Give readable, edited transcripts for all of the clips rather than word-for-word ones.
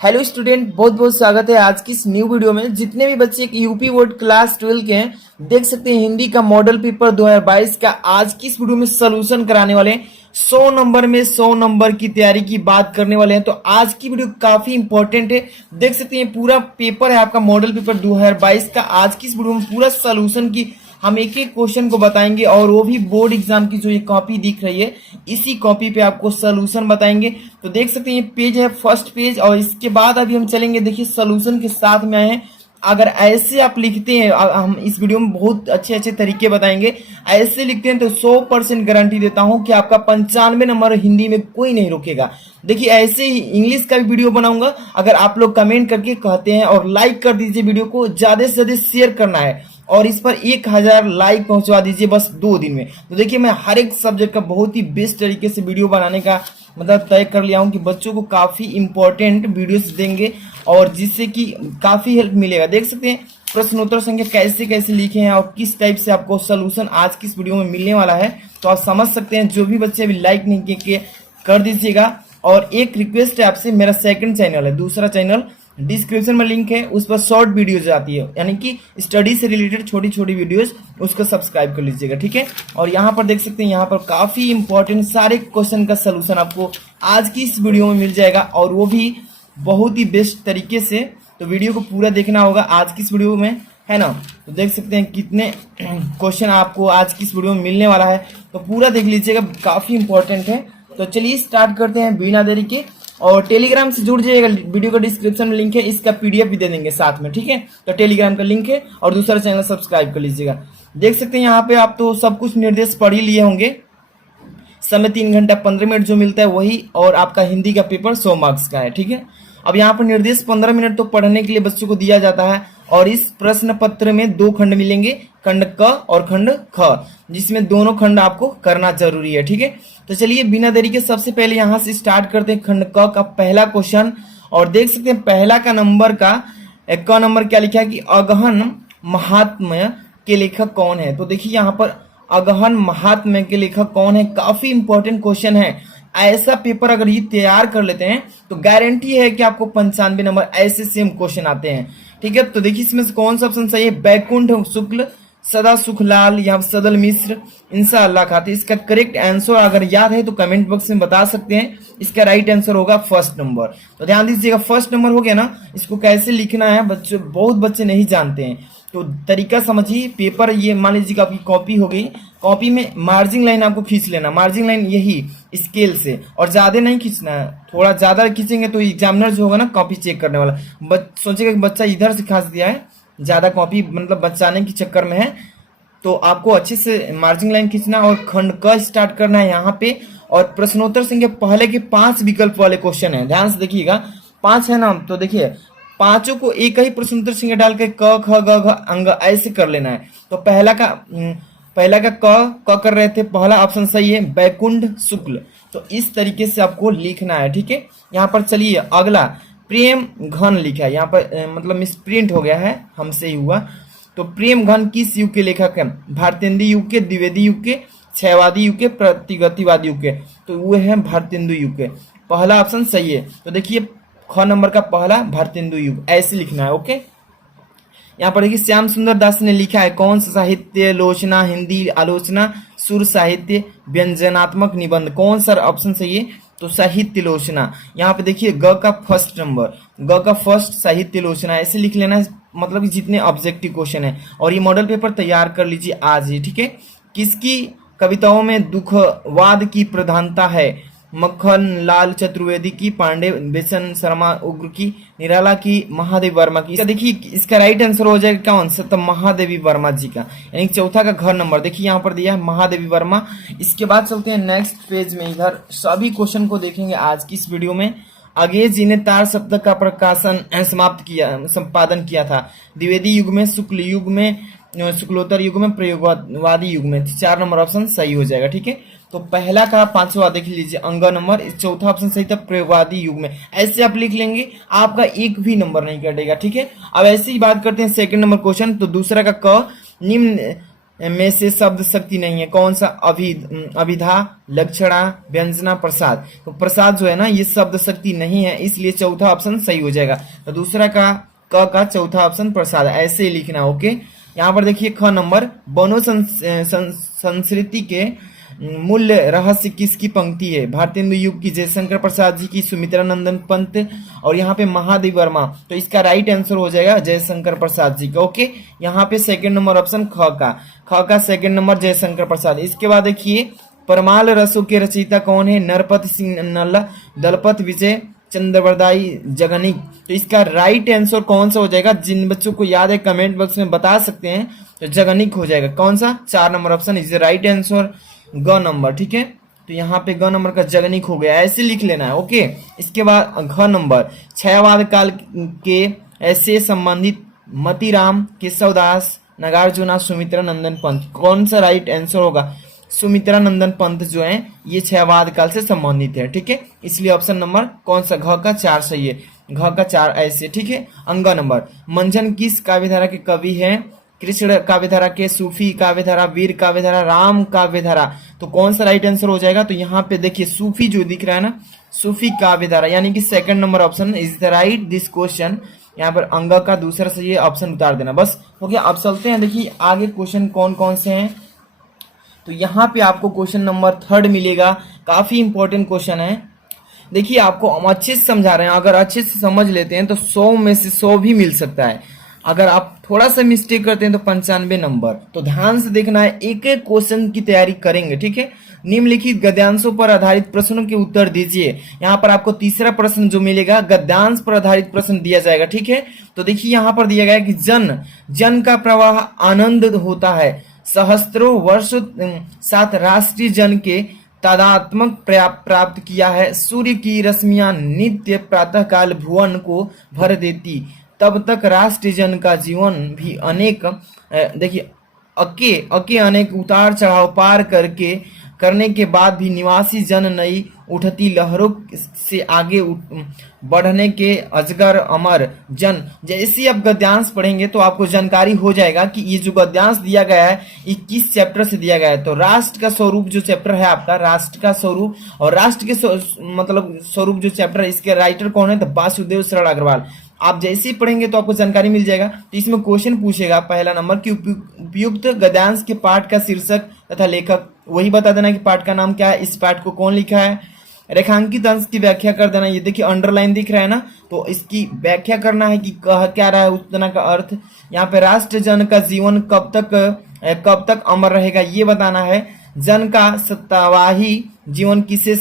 Hello student, बहुत बहुत स्वागत है आज की इस न्यू वीडियो में। जितने भी बच्चे एक यूपी बोर्ड क्लास 12 के हैं, देख सकते हैं हिंदी का मॉडल पेपर 2022 का आज की इस वीडियो में सॉल्यूशन कराने वाले हैं। 100 नंबर में 100 नंबर की तैयारी की बात करने वाले हैं। तो आज की वीडियो काफी इंपॉर्टेंट है। देख सकते हैं पूरा पेपर है आपका मॉडल पेपर 2022 का। आज की इस वीडियो में पूरा सॉल्यूशन की हम एक एक क्वेश्चन को बताएंगे, और वो भी बोर्ड एग्जाम की जो ये कॉपी दिख रही है, इसी कॉपी पे आपको सोल्यूशन बताएंगे। तो देख सकते हैं ये पेज है, फर्स्ट पेज, और इसके बाद अभी हम चलेंगे, देखिए सोल्यूशन के साथ में आए हैं। अगर ऐसे आप लिखते हैं, हम इस वीडियो में बहुत अच्छे अच्छे तरीके बताएंगे, ऐसे लिखते हैं तो 100% गारंटी देता हूं कि आपका 95 नंबर हिंदी में कोई नहीं रोकेगा। देखिए ऐसे ही इंग्लिश का भी वीडियो बनाऊंगा। अगर आप लोग कमेंट करके कहते हैं, और लाइक कर दीजिए, वीडियो को ज्यादा से ज्यादा शेयर करना है, और इस पर 1000 लाइक पहुंचवा दीजिए बस 2 दिन में। तो देखिए मैं हर एक सब्जेक्ट का बहुत ही बेस्ट तरीके से वीडियो बनाने का मतलब तय कर लिया हूं कि बच्चों को काफी इंपॉर्टेंट वीडियोस देंगे, और जिससे कि काफी हेल्प मिलेगा। देख सकते हैं प्रश्नोत्तर संख्या कैसे कैसे लिखे हैं, और किस टाइप से आपको सोल्यूशन आज की इस वीडियो में मिलने वाला है। तो आप समझ सकते हैं। जो भी बच्चे अभी लाइक नहीं किए कर दीजिएगा। और एक रिक्वेस्ट है आपसे, मेरा सेकंड चैनल है, दूसरा चैनल डिस्क्रिप्शन में लिंक है, उस पर शॉर्ट वीडियोज आती है, यानी कि स्टडी से रिलेटेड छोटी छोटी वीडियोज, उसको सब्सक्राइब कर लीजिएगा, ठीक है। और यहाँ पर देख सकते हैं, यहाँ पर काफी इंपॉर्टेंट सारे क्वेश्चन का सोल्यूशन आपको आज की इस वीडियो में मिल जाएगा, और वो भी बहुत ही बेस्ट तरीके से। तो वीडियो को पूरा देखना होगा आज की इस वीडियो में, है ना। तो देख सकते हैं कितने क्वेश्चन आपको आज की इस वीडियो में मिलने वाला है, तो पूरा देख लीजिएगा, काफी इंपॉर्टेंट है। तो चलिए स्टार्ट करते हैं बिना देरी के। और टेलीग्राम से जुड़ जाइएगा, वीडियो का डिस्क्रिप्शन में लिंक है, इसका पीडीएफ भी दे देंगे साथ में, ठीक है। तो टेलीग्राम का लिंक है, और दूसरा चैनल सब्सक्राइब कर लीजिएगा। देख सकते हैं यहाँ पे आप तो सब कुछ निर्देश पढ़ ही लिए होंगे। समय 3 घंटा 15 मिनट जो मिलता है वही, और आपका हिंदी का पेपर 100 मार्क्स का है, ठीक है। अब यहाँ पर निर्देश 15 मिनट तो पढ़ने के लिए बच्चों को दिया जाता है, और इस प्रश्न पत्र में 2 खंड मिलेंगे, खंड क और खंड ख, जिसमें दोनों खंड आपको करना जरूरी है, ठीक है। तो चलिए बिना देरी के सबसे पहले यहाँ से स्टार्ट करते हैं खंड क का पहला क्वेश्चन। और देख सकते हैं पहला का नंबर का क नंबर क्या लिखा है कि अगहन महात्म्य के लेखक कौन है। तो देखिए यहाँ पर अगहन महात्म्य के लेखक कौन है, काफी इंपॉर्टेंट क्वेश्चन है। ऐसा पेपर अगर ये तैयार कर लेते हैं तो गारंटी है कि आपको 95 नंबर ऐसे सेम क्वेश्चन आते हैं, ठीक है। तो देखिए इसमें से कौन सा ऑप्शन सही है, बैकुंठ शुक्ल, सदा सुखलाल या सदल मिश्र, इंशाअल्लाह खातिर। इसका करेक्ट आंसर अगर याद है तो कमेंट बॉक्स में बता सकते हैं। इसका राइट आंसर होगा फर्स्ट नंबर। तो ध्यान दीजिएगा, फर्स्ट नंबर हो गया ना। इसको कैसे लिखना है बच्चों, बहुत बच्चे नहीं जानते हैं, तो तरीका समझिए। पेपर ये मान लीजिए कि आपकी कॉपी हो गई, कॉपी में मार्जिन लाइन आपको खींच लेना, मार्जिन लाइन यही स्केल से, और ज्यादा नहीं खींचना है। थोड़ा ज्यादा खींचेंगे तो एग्जामिनर जो होगा ना कॉपी चेक करने वाला सोचेगा कि बच्चा इधर से खास दिया है, ज्यादा कॉपी मतलब बचाने के चक्कर में है। तो आपको अच्छे से मार्जिन लाइन खींचना, और खंड क स्टार्ट करना है यहाँ पे। और प्रश्नोत्तर संख्या पहले के 5 विकल्प वाले क्वेश्चन है, ध्यान से देखिएगा, 5 है ना। तो देखिए पांचों को एक ही प्रश्नोत्तर संख्या डाल के क ख ग घ अंग ऐसे कर लेना है। तो पहला का क कर रहे थे, पहला ऑप्शन सही है बैकुंठ शुक्ल। तो इस तरीके से आपको लिखना है, ठीक है। यहाँ पर चलिए अगला प्रेम घन लिखा है, यहाँ पर मतलब मिसप्रिंट हो गया है, हमसे ही हुआ। तो प्रेम घन किस युग के लेखक है, भारतेंदु युग के, द्विवेदी युग के, क्षयवादी युग के, प्रतिगतिवादी युग के। तो वो है भारतेंदु युग के, पहला ऑप्शन सही है। तो देखिए ख नंबर का पहला भारतेंदु युग ऐसे लिखना है, ओके। यहाँ पर देखिए श्याम सुंदर दास ने लिखा है कौन सा साहित्य आलोचना, हिंदी आलोचना, सुर साहित्य, व्यंजनात्मक निबंध, कौन सा ऑप्शन सही है। तो साहित्य आलोचना। यहाँ पे देखिए ग का फर्स्ट नंबर, ग का फर्स्ट साहित्य आलोचना ऐसे लिख लेना है, मतलब कि जितने ऑब्जेक्टिव क्वेश्चन है। और ये मॉडल पेपर तैयार कर लीजिए आज ही, ठीक है। किसकी कविताओं में दुखवाद की प्रधानता है, मक्खन लाल चतुर्वेदी की, पांडे बेचन शर्मा उग्र की, निराला की, महादेवी वर्मा की। देखिए इसका राइट आंसर हो जाएगा कौन सा, तो महादेवी वर्मा जी का, यानी चौथा का घर नंबर देखिए यहाँ पर दिया है महादेवी वर्मा। इसके बाद चलते हैं नेक्स्ट पेज में, इधर सभी क्वेश्चन को देखेंगे आज की इस वीडियो में। अंग्रेज जी ने तार सप्तक का प्रकाशन संपादन किया था, द्विवेदी युग में, शुक्ल युग में, शुक्लोत्तर युग में, प्रयोगवादी युग में। 4 नंबर ऑप्शन सही हो जाएगा, ठीक है। तो पहला का 5वां देख लीजिए अंग नंबर, चौथा ऑप्शन सही था प्रयोगवादी युग में। ऐसे आप लिख लेंगे, आपका एक भी नंबर नहीं कटेगा, ठीक है। अब ऐसे ही बात करते हैं सेकंड नंबर क्वेश्चन। तो दूसरा का क, निम्न में से शब्द शक्ति नहीं है, कौन सा? अभिधा, लक्षणा, व्यंजना, प्रसाद। तो प्रसाद जो है ना ये शब्द शक्ति नहीं है, इसलिए चौथा ऑप्शन सही हो जाएगा। तो दूसरा का क का चौथा ऑप्शन प्रसाद, ऐसे ही लिखना। ओके, यहाँ पर देखिए ख नंबर, बनो संस्कृति के मूल्य रहस्य किसकी पंक्ति है? भारतेंदु युग की, जयशंकर प्रसाद जी की, सुमित्रा नंदन पंत, और यहाँ पे महादेव वर्मा। तो इसका राइट आंसर हो जाएगा जयशंकर प्रसाद जी का। ओके, यहाँ पे सेकंड नंबर ऑप्शन ख का सेकंड नंबर जयशंकर प्रसाद। इसके बाद देखिए परमाल रसों के रचयिता कौन है? नरपत सिंह नल्ला, दलपत विजय, चंद्रवरदाई जगनिक। तो इसका राइट आंसर कौन सा हो जाएगा? जिन बच्चों को याद है कमेंट बॉक्स में बता सकते हैं। तो जगनिक हो जाएगा। कौन सा? 4 number option is the right answer, ग नंबर। ठीक है, तो यहाँ पे ग नंबर का जगनिक हो गया, ऐसे लिख लेना है। ओके, इसके बाद घ नंबर, छयावाद काल के ऐसे संबंधित मतीराम, केशवदास, नागार्जुना, सुमित्रा नंदन पंत। कौन सा राइट आंसर होगा? सुमित्रा नंदन पंत जो है ये छयावाद काल से संबंधित है। ठीक है, इसलिए ऑप्शन नंबर कौन सा? घ का 4 सही है, घ का 4 ऐसे। ठीक है, अंग नंबर, मंझन किस काव्यधारा के कवि हैं? कृष्ण काव्यधारा के, सूफी काव्यधारा, वीर काव्यधारा, राम काव्यधारा। तो कौन सा राइट आंसर हो जाएगा? तो यहाँ पे देखिए सूफी जो दिख रहा है ना, सूफी काव्यधारा, यानी कि second number option is the right this question. यहाँ पर अंग का दूसरा सही है, ऑप्शन उतार देना बस। ओके, अब चलते हैं, देखिए आगे क्वेश्चन कौन कौन से हैं। तो यहाँ पे आपको क्वेश्चन नंबर 3 मिलेगा, काफी इंपॉर्टेंट क्वेश्चन है। देखिए आपको हम अच्छे से समझा रहे हैं, अगर अच्छे से समझ लेते हैं तो 100 में से 100 भी मिल सकता है। अगर आप थोड़ा सा मिस्टेक करते हैं तो 95 नंबर। तो ध्यान से देखना है, एक एक क्वेश्चन की तैयारी करेंगे। ठीक है, निम्नलिखित गद्यांशों पर आधारित प्रश्नों के उत्तर दीजिए। यहाँ पर आपको तीसरा प्रश्न जो मिलेगा गद्यांश पर आधारित प्रश्न दिया जाएगा। ठीक है, तो देखिए यहाँ पर दिया गया है कि जन का प्रवाह आनंद होता है, सहस्त्रों वर्ष साथ राष्ट्रीय जन के तादात्मक प्राप्त किया है, सूर्य की रश्मियां नित्य प्रातःकाल भुवन को भर देती, तब तक राष्ट्रीय जन का जीवन भी अनेक देखिए अके अनेक उतार चढ़ाव पार करने के बाद भी निवासी जन नई उठती लहरों से आगे बढ़ने के अजगर अमर जन। जैसे आप गद्यांश पढ़ेंगे तो आपको जानकारी हो जाएगा कि ये जो गद्यांश दिया गया है ये किस चैप्टर से दिया गया है। तो राष्ट्र का स्वरूप जो चैप्टर है आपका, राष्ट्र का स्वरूप, और राष्ट्र के मतलब स्वरूप जो चैप्टर है, इसके राइटर कौन है? तो वासुदेव शरण अग्रवाल। आप जैसे ही पढ़ेंगे तो आपको जानकारी मिल जाएगा। तो इसमें क्वेश्चन पूछेगा पहला नंबर कि उपयुक्त गद्यांश के पाठ का शीर्षक तथा लेखक, वही बता देना कि पाठ का नाम क्या है, इस पाठ को कौन लिखा है। रेखांकित अंश की व्याख्या कर देना, ये देखिए अंडरलाइन दिख रहा है ना, तो इसकी व्याख्या करना है कि कह क्या रहा है उतना का अर्थ। यहाँ पे राष्ट्र जन का जीवन कब तक अमर रहेगा ये बताना है। जन का सत्तावाही जीवन किसके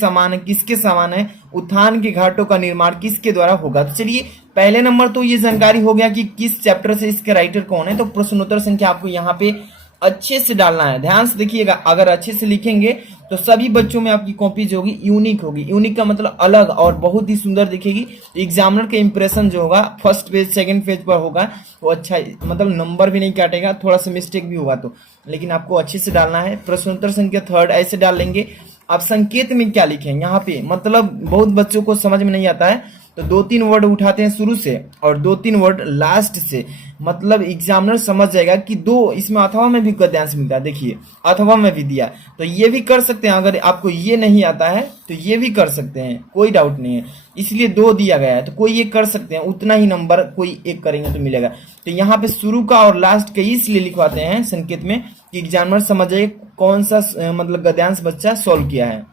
समान है, उत्थान के घाटों का निर्माण किसके द्वारा होगा। तो चलिए पहले नंबर तो ये जानकारी हो गया कि किस चैप्टर से इसके राइटर कौन है। तो प्रश्नोत्तर संख्या आपको यहाँ पे अच्छे से डालना है, ध्यान से देखिएगा। अगर अच्छे से लिखेंगे तो सभी बच्चों में आपकी कॉपी जो होगी यूनिक होगी। यूनिक का मतलब अलग और बहुत ही सुंदर दिखेगी। तो एग्जामिनर का इंप्रेशन जो होगा फर्स्ट पेज सेकंड पेज पर होगा तो अच्छा, मतलब नंबर भी नहीं काटेगा, थोड़ा सा मिस्टेक भी होगा तो, लेकिन आपको अच्छे से डालना है। प्रश्नोत्तर संख्या 3 ऐसे डाल लेंगे। आप संकेत में क्या लिखें यहाँ पे, मतलब बहुत बच्चों को समझ में नहीं आता है, तो 2-3 वर्ड उठाते हैं शुरू से और 2-3 वर्ड लास्ट से, मतलब एग्जामिनर समझ जाएगा कि दो, इसमें अथवा में भी गद्यांश मिलता है। देखिए अथवा में भी दिया, तो ये भी कर सकते हैं। अगर आपको ये नहीं आता है तो ये भी कर सकते हैं, कोई डाउट नहीं है। इसलिए 2 दिया गया है तो कोई एक कर सकते हैं, उतना ही नंबर कोई एक करेंगे तो मिलेगा। तो यहाँ पे शुरू का और लास्ट का इसलिए लिखवाते हैं संकेत में कि एग्जामिनर समझ जाए कौन सा मतलब गद्यांश बच्चा सॉल्व किया है।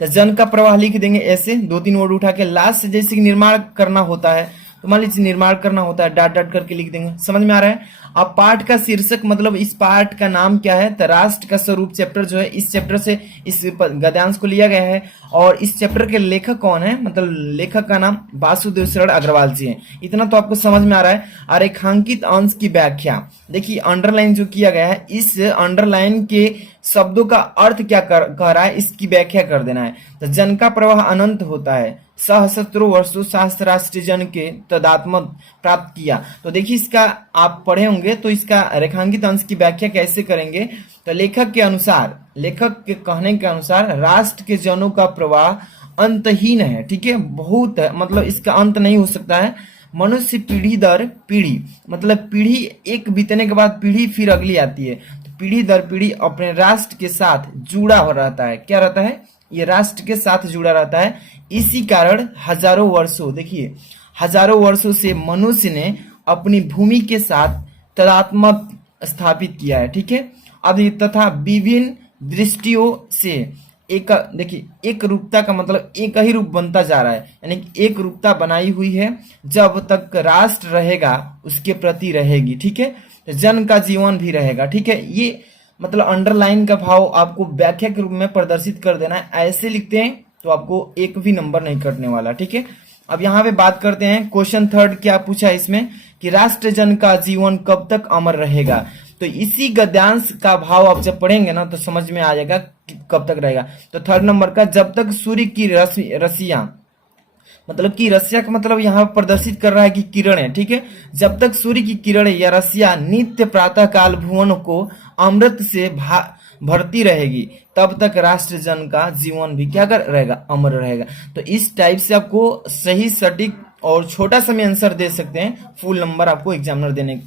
तो जन का प्रवाह लिख देंगे ऐसे 2-3 वर्ड उठा के। लास्ट से जैसे कि निर्माण करना होता है, तो मान लीजिए निर्माण करना होता है, डाट डाट करके लिख देंगे। समझ में आ रहा है। अब पाठ का शीर्षक, मतलब इस पाठ का नाम क्या है, तो राष्ट्र का स्वरूप चैप्टर जो है, इस चैप्टर से इस गद्यांश को लिया गया है। और इस चैप्टर के लेखक कौन है, मतलब लेखक का नाम वासुदेव शरण अग्रवाल जी हैं। इतना तो आपको समझ में आ रहा है। अरेखांकित अंश की व्याख्या, देखिए अंडरलाइन जो किया गया है, इस अंडरलाइन के शब्दों का अर्थ क्या कह रहा है इसकी व्याख्या कर देना है। तो जन का प्रवाह अनंत होता है, सहस्त्रों वर्षों शास्त्र राष्ट्रीय जन के तदात्मक प्राप्त किया। तो देखिए इसका आप पढ़े होंगे, तो इसका रेखांकित अंश की व्याख्या कैसे करेंगे। तो लेखक के अनुसार, लेखक के कहने के अनुसार राष्ट्र के जनों का प्रवाह अंतहीन है। ठीक है, बहुत है, मतलब इसका अंत नहीं हो सकता है। मनुष्य पीढ़ी दर पीढ़ी, मतलब पीढ़ी एक बीतने के बाद पीढ़ी फिर अगली आती है, तो पीढ़ी दर पीढ़ी अपने राष्ट्र के साथ जुड़ा हो रहता है। क्या रहता है? ये राष्ट्र के साथ जुड़ा रहता है। इसी कारण हजारों वर्षों, देखिए हजारों वर्षों से मनुष्य ने अपनी भूमि के साथ तादात्म्य स्थापित किया है। ठीक है, अब ये तथा विभिन्न दृष्टियों से एक, देखिए एक रूपता का मतलब एक ही रूप बनता जा रहा है, यानी कि एक रूपता बनाई हुई है। जब तक राष्ट्र रहेगा उसके प्रति रहेगी। ठीक है, तो जन का जीवन भी रहेगा। ठीक है, ये मतलब अंडरलाइन का भाव आपको व्याख्या के रूप में प्रदर्शित कर देना है। ऐसे लिखते हैं तो आपको एक भी नंबर नहीं कटने वाला। ठीक है, अब यहाँ पे बात करते हैं क्वेश्चन थर्ड। क्या पूछा है इसमें कि राष्ट्र जन का जीवन कब तक अमर रहेगा। तो इसी गद्यांश का भाव आप जब पढ़ेंगे ना तो समझ में आ जाएगा कि कब तक रहेगा। तो थर्ड नंबर का, जब तक सूर्य की रसियां, मतलब कि रसिया का मतलब यहाँ प्रदर्शित कर रहा है कि किरणें। ठीक है, जब तक सूर्य की किरणें या रसिया नित्य प्रातः काल भुवन को अमृत से भरती रहेगी, तब तक राष्ट्र जन का जीवन भी क्या कर रहेगा? अमर रहेगा। तो इस टाइप से आपको सही सटीक और छोटा सा में आंसर दे सकते हैं। फुल नंबर आपको एग्जामिनर देने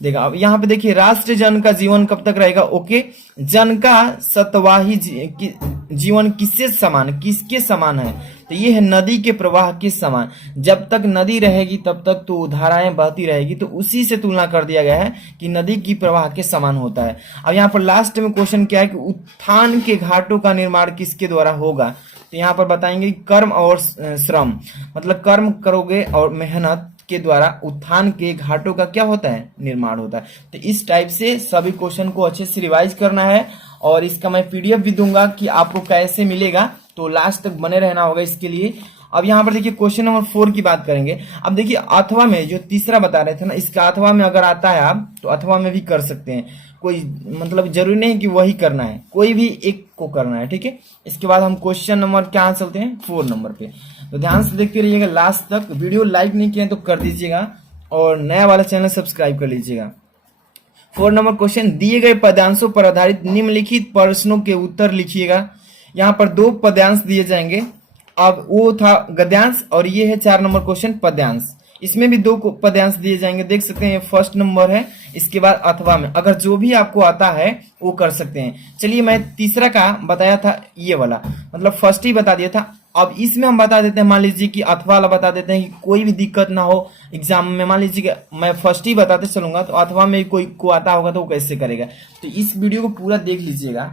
देगा। अब यहाँ पे देखिए राष्ट्र जन का जीवन कब तक रहेगा। ओके, जन का सतवाही जीवन किससे समान, किसके समान है? तो ये है नदी के प्रवाह के समान। जब तक नदी रहेगी तब तक तो धाराएं बहती रहेगी, तो उसी से तुलना कर दिया गया है कि नदी की प्रवाह के समान होता है। अब यहाँ पर लास्ट में क्वेश्चन क्या है कि उत्थान के घाटों का निर्माण किसके द्वारा होगा। तो यहाँ पर बताएंगे कर्म और श्रम, मतलब कर्म करोगे और मेहनत के द्वारा उत्थान के घाटों का क्या होता है? निर्माण होता है। तो इस टाइप से सभी क्वेश्चन को अच्छे से रिवाइज करना है, और इसका मैं पीडीएफ भी दूंगा कि आपको कैसे मिलेगा, तो लास्ट तक बने रहना होगा इसके लिए। अब यहाँ पर देखिए क्वेश्चन नंबर 4 की बात करेंगे। अब देखिए अथवा में जो तीसरा बता रहे थे ना, इसका अथवा में अगर आता है आप तो अथवा में भी कर सकते हैं। कोई मतलब जरूरी नहीं कि वही करना है, कोई भी एक को करना है। ठीक है, इसके बाद हम क्वेश्चन नंबर क्या चलते हैं 4 नंबर पे। तो ध्यान से देखते रहिएगा लास्ट तक। वीडियो लाइक नहीं किए तो कर दीजिएगा, और नया वाला चैनल सब्सक्राइब कर लीजिएगा। 4 नंबर क्वेश्चन, दिए गए पद्यांशों पर आधारित निम्नलिखित प्रश्नों के उत्तर लिखिएगा। यहाँ पर 2 पद्यांश दिए जाएंगे। अब वो था गद्यांश और ये है 4 नंबर क्वेश्चन पद्यांश। इसमें भी 2 पद्यांश दिए जाएंगे, देख सकते हैं। फर्स्ट नंबर है, इसके बाद अथवा में अगर जो भी आपको आता है वो कर सकते हैं। चलिए मैं तीसरा का बताया था, ये वाला मतलब फर्स्ट ही बता दिया था। अब इसमें हम बता देते हैं, मान लीजिए कि अथवा वाला बता देते हैं कि कोई भी दिक्कत ना हो एग्जाम में। मान लीजिए कि मैं फर्स्ट ही बताते चलूंगा, तो अथवा में कोई को आता होगा तो वो कैसे करेगा। तो इस वीडियो को पूरा देख लीजिएगा।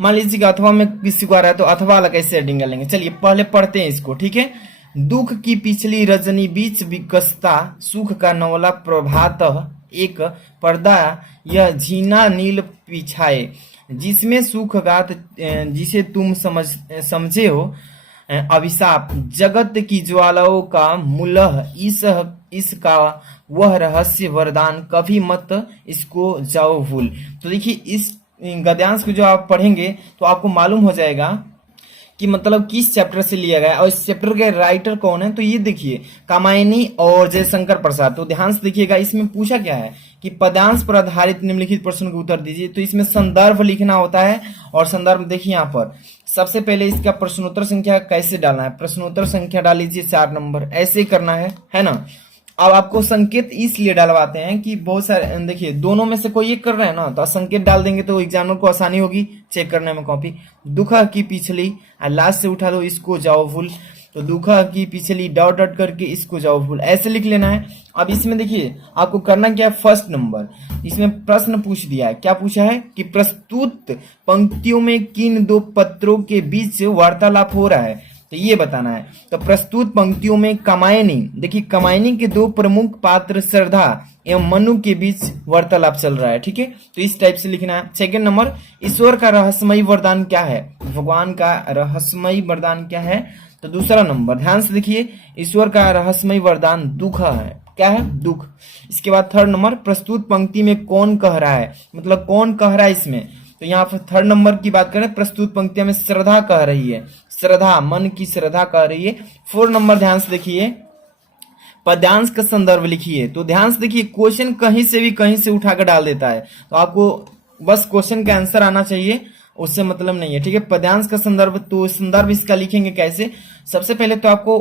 मान लीजिए कि अथवा में किसी को आ रहा है तो अथवा वाला कैसे एडिंग कर लेंगे। चलिए पहले पढ़ते हैं इसको। ठीक है, दुख की पिछली रजनी बीच विकसता, सुख का नवला प्रभातः एक पर्दा, यह झीना नील पिछाए, जिसमें सुख गात जिसे तुम समझे हो अभिशाप, जगत की ज्वालाओं का मूलह इसका वह रहस्य वरदान, कभी मत इसको जाओ भूल। तो देखिए इस गद्यांश को जो आप पढ़ेंगे तो आपको मालूम हो जाएगा कि मतलब किस चैप्टर से लिया गया है और इस चैप्टर के राइटर कौन है। तो ये देखिए कामायनी और जयशंकर प्रसाद। तो ध्यान से देखिएगा, इसमें पूछा क्या है कि पद्यांश पर आधारित निम्नलिखित प्रश्न को उत्तर दीजिए। तो इसमें संदर्भ लिखना होता है, और संदर्भ देखिए यहाँ पर सबसे पहले इसका प्रश्नोत्तर संख्या कैसे डालना है। प्रश्नोत्तर संख्या डाल लीजिए 4 नंबर, ऐसे ही करना है ना। अब आपको संकेत इसलिए डालवाते हैं कि बहुत सारे देखिए दोनों में से कोई एक कर रहे हैं ना, तो संकेत डाल देंगे तो एग्जामिनर को आसानी होगी चेक करने में कॉपी। दुख की पिछली लास्ट से उठा दो, इसको जाओ भूल। तो दुख की पिछली डॉट डॉट करके इसको जाओ भूल, ऐसे लिख लेना है। अब इसमें देखिए आपको करना क्या है, फर्स्ट नंबर इसमें प्रश्न पूछ दिया है। क्या पूछा है कि प्रस्तुत पंक्तियों में किन 2 पत्रों के बीच वार्तालाप हो रहा है, तो ये बताना है। तो प्रस्तुत पंक्तियों में कामायनी, देखिए कामायनी के 2 प्रमुख पात्र श्रद्धा एवं मनु के बीच वार्तालाप चल रहा है। ठीक है, तो इस टाइप से लिखना है। सेकंड नंबर, ईश्वर का रहस्यमयी वरदान क्या है, भगवान का रहस्यमयी वरदान क्या है। तो दूसरा नंबर ध्यान से देखिए, ईश्वर का रहस्यमयी वरदान दुख है। क्या है, दुख। इसके बाद थर्ड नंबर, प्रस्तुत पंक्ति में कौन कह रहा है, मतलब कौन कह रहा है इसमें। तो यहाँ पर थर्ड नंबर की बात करें, प्रस्तुत पंक्तियों में श्रद्धा कह रही है, श्रद्धा मन की श्रद्धा कह रही है। 4 नंबर ध्यान से देखिए, पद्यांश का संदर्भ लिखिए। तो ध्यान से देखिए क्वेश्चन कहीं से भी कहीं से उठाकर डाल देता है, तो आपको बस क्वेश्चन का आंसर आना चाहिए, उससे मतलब नहीं है। ठीक है, पद्यांश का संदर्भ, तो संदर्भ इसका लिखेंगे कैसे। सबसे पहले तो आपको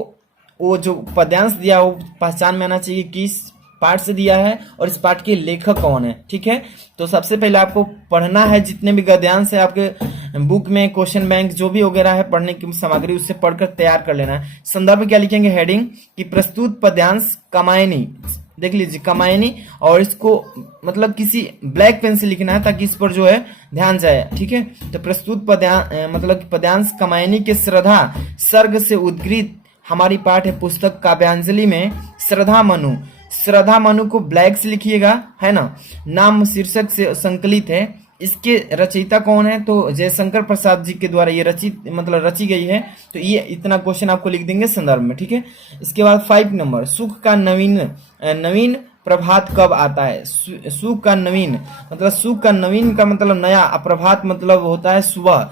वो जो पद्यांश दिया वो पहचान में आना चाहिए कि इस पार्ट से दिया है और इस पार्ट के लेखक कौन है। ठीक है, तो सबसे पहले आपको पढ़ना है, जितने भी गद्यांश है आपके बुक में, क्वेश्चन बैंक जो भी वगैरह है पढ़ने की सामग्री, उससे पढ़कर तैयार कर लेना है। संदर्भ क्या लिखेंगे, हेडिंग कि प्रस्तुत पद्यांश कामायनी, देख लीजिए कामायनी, और इसको मतलब किसी ब्लैक पेन से लिखना है ताकि इस पर जो है ध्यान जाए। ठीक है, तो प्रस्तुत मतलब पद्यांश कामायनी के श्रद्धा सर्ग से उद्गृत हमारी पाठ है पुस्तक काव्यांजलि में श्रद्धा मनु। श्रद्धा मनु को ब्लैक से लिखिएगा, है ना, नाम शीर्षक से संकलित है। इसके रचयिता कौन है, तो जयशंकर प्रसाद जी के द्वारा ये रची गई है। तो ये इतना क्वेश्चन आपको लिख देंगे संदर्भ में। ठीक है, इसके बाद 5 नंबर, सुख का नवीन प्रभात कब आता है। सुख का नवीन का मतलब नया, प्रभात मतलब होता है सुबह।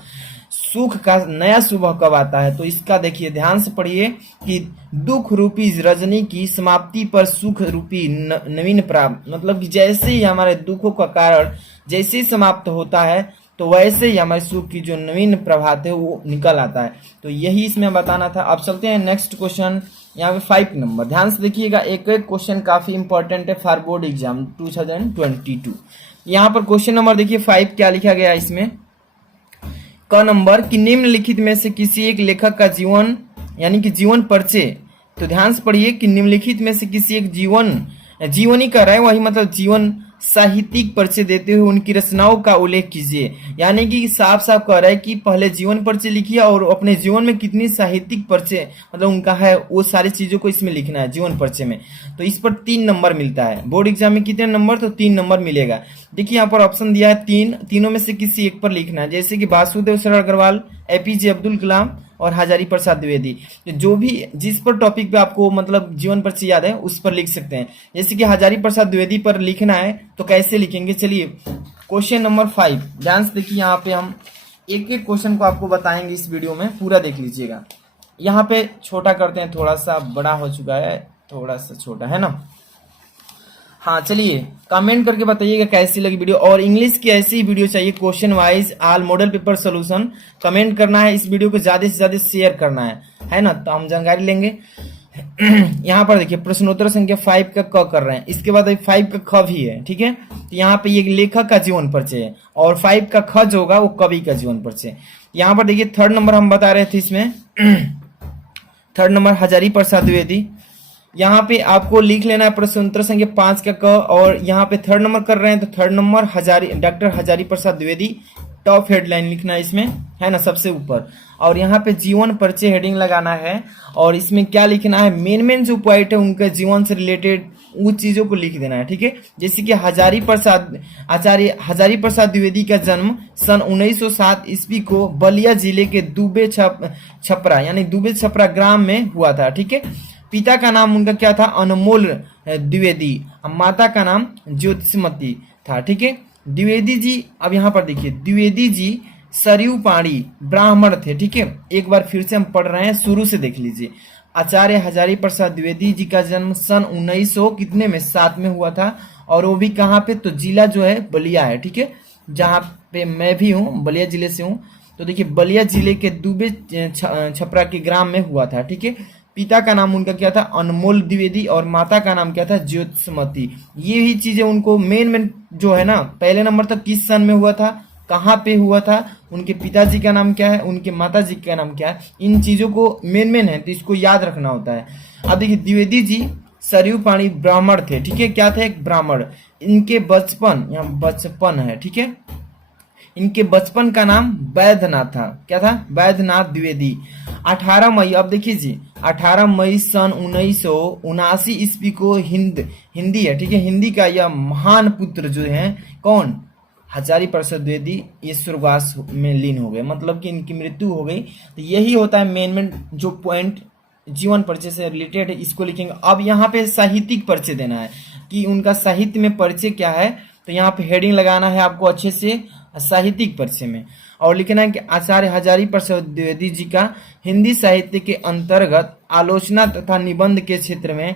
सुख का नया सुबह कब आता है, तो इसका देखिए ध्यान से पढ़िए कि दुख रूपी रजनी की समाप्ति पर सुख रूपी नवीन प्राप्त, मतलब कि जैसे ही हमारे दुखों का कारण जैसे ही समाप्त होता है तो वैसे ही हमारे सुख की जो नवीन प्रभात है वो निकल आता है। तो यही इसमें बताना था। अब चलते हैं नेक्स्ट क्वेश्चन, यहाँ पे 5 नंबर, ध्यान से देखिएगा, एक एक क्वेश्चन काफी इंपॉर्टेंट है फॉर बोर्ड एग्जाम 2022। यहाँ पर क्वेश्चन नंबर देखिए 5 क्या लिखा गया है इसमें, क नंबर कि निम्नलिखित में से किसी एक लेखक का जीवन यानी कि जीवन परिचय, तो ध्यान से पढ़िए कि निम्नलिखित में से किसी एक जीवनी कर रहा है, वही मतलब जीवन साहित्यिक परिचय देते हुए उनकी रचनाओं का उल्लेख कीजिए। यानी कि साफ साफ कह रहा है कि पहले जीवन परिचय लिखिए और अपने जीवन में कितनी साहित्यिक परिचय मतलब उनका है वो सारी चीजों को इसमें लिखना है जीवन परिचय में। तो इस पर 3 नंबर मिलता है। बोर्ड एग्जाम में कितने नंबर, तो 3 नंबर मिलेगा। देखिए यहाँ पर ऑप्शन दिया है 3, तीनों में से किसी एक पर लिखना है, जैसे कि वासुदेव सरल अग्रवाल, एपीजे अब्दुल कलाम और हजारी प्रसाद द्विवेदी। जो भी जिस पर टॉपिक पे आपको मतलब जीवन परिचय याद है उस पर लिख सकते हैं। जैसे कि हजारी प्रसाद द्विवेदी पर लिखना है तो कैसे लिखेंगे, चलिए क्वेश्चन नंबर 5 ध्यान से देखिए। यहाँ पे हम एक एक क्वेश्चन को आपको बताएंगे इस वीडियो में, पूरा देख लीजिएगा। यहाँ पे छोटा करते हैं, थोड़ा सा बड़ा हो चुका है, थोड़ा सा छोटा है ना। हाँ चलिए कमेंट करके बताइएगा कैसी लगी वीडियो, और इंग्लिश की ऐसी वीडियो चाहिए question wise all model paper solution. Comment करना है, इस वीडियो को ज्यादा से ज्यादा शेयर करना है ना, तो हम जानकारी लेंगे। यहाँ पर देखिए प्रश्नोत्तर संख्या 5 का क कर रहे हैं, इसके बाद 5 का ख भी है। ठीक है, तो यहाँ पे ये लेखक का जीवन परिचय है और 5 का ख जो होगा वो कवि का जीवन परिचय। यहाँ पर देखिए 3rd नंबर हम बता रहे थे इसमें 3rd नंबर हजारी प्रसाद द्विवेदी। यहाँ पे आपको लिख लेना है प्रश्नोत्तर संख्या 5 का क, और यहाँ पे 3rd नंबर कर रहे हैं तो 3rd number doctor Hazari Prasad Dwivedi, top headline लिखना है इसमें, है ना, सबसे ऊपर। और यहाँ पे जीवन परिचय हेडिंग लगाना है, और इसमें क्या लिखना है, मेन जो पॉइंट है उनके जीवन से रिलेटेड उन चीजों को लिख देना है। ठीक है, जैसे कि आचार्य हजारी प्रसाद द्विवेदी का जन्म सन 1907 ईस्वी को बलिया जिले के दुबे छपरा यानी दुबे छपरा ग्राम में हुआ था। ठीक है, पिता का नाम उनका क्या था, अनमोल द्विवेदी, माता का नाम ज्योतिषमती था। ठीक है, द्विवेदी जी, अब यहाँ पर देखिए द्विवेदी जी सरयू पाणी ब्राह्मण थे। ठीक है, एक बार फिर से हम पढ़ रहे हैं, शुरू से देख लीजिए। आचार्य हजारी प्रसाद द्विवेदी जी का जन्म सन 1900 कितने में 7 में हुआ था, और वो भी कहाँ पे, तो जिला जो है बलिया है। ठीक है, जहाँ पे मैं भी हूँ, बलिया जिले से हूँ। तो देखिए बलिया जिले के दुबे छपरा के ग्राम में हुआ था। ठीक है, पिता का नाम उनका क्या था, अनमोल द्विवेदी, और माता का नाम क्या था, ज्योतिषमती। ये ही चीजें उनको मेन जो है ना, पहले नंबर तक किस सन में हुआ था, कहाँ पे हुआ था, उनके पिताजी का नाम क्या है, उनके माताजी का नाम क्या है, इन चीजों को मेन है, तो इसको याद रखना होता है। अब देखिए द्विवेदी जी सरयू पाणी ब्राह्मण थे। ठीक है, क्या थे, एक ब्राह्मण। इनके बचपन, यहाँ बचपन है, ठीक है, इनके बचपन का नाम वैद्यनाथ था। क्या था, वैद्यनाथ द्विवेदी। 18 मई, अब देखिए जी 18 मई सन 1979 ईस्वी को हिंदी है। ठीक है, हिंदी का यह महान पुत्र जो है कौन, हजारी प्रसाद द्विवेदी, ये स्वर्गवास में लीन हो गए, मतलब कि इनकी मृत्यु हो गई। तो यही होता है मेन जो पॉइंट जीवन परिचय से रिलेटेड है, इसको लिखेंगे। अब यहाँ पे साहित्यिक परिचय देना है कि उनका साहित्य में परिचय क्या है, तो यहाँ पे हेडिंग लगाना है आपको अच्छे से साहित्यिक परिचय में, और लिखना है कि आचार्य हजारी प्रसाद द्विवेदी जी का हिंदी साहित्य के अंतर्गत आलोचना तथा निबंध के क्षेत्र में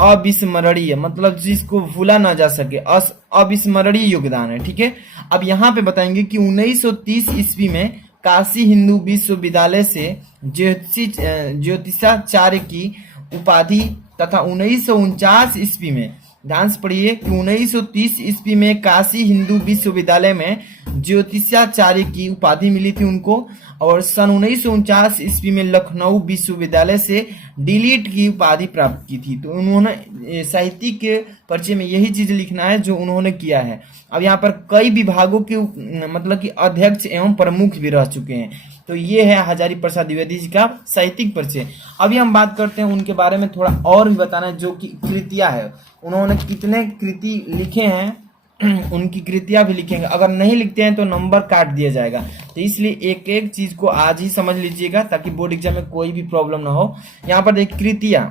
अविस्मरणीय, मतलब जिसको भूला ना जा सके, अविस्मरणीय योगदान है। ठीक है, अब यहाँ पे बताएंगे कि 1930 ईस्वी में काशी हिंदू विश्वविद्यालय से ज्योतिषाचार्य की उपाधि तथा 1949 ईस्वी में ध्यान से पढ़िए कि 1930 ईस्वी में काशी हिंदू विश्वविद्यालय में ज्योतिषाचार्य की उपाधि मिली थी उनको, और सन 1949 ईस्वी में लखनऊ विश्वविद्यालय से डीलिट की उपाधि प्राप्त की थी। तो उन्होंने साहित्य के परिचय में यही चीज लिखना है जो उन्होंने किया है। अब यहाँ पर कई विभागों के मतलब कि अध्यक्ष एवं प्रमुख भी रह चुके हैं। तो ये है हजारी प्रसाद द्विवेदी जी का साहित्यिक परिचय। अभी हम बात करते हैं उनके बारे में थोड़ा और भी बताना है, जो कि कृतियां है, उन्होंने कितने कृति लिखे हैं उनकी कृतियां भी लिखेंगे। अगर नहीं लिखते हैं तो नंबर काट दिया जाएगा, तो इसलिए एक एक चीज को आज ही समझ लीजिएगा ताकि बोर्ड एग्जाम में कोई भी प्रॉब्लम ना हो। यहाँ पर देखिए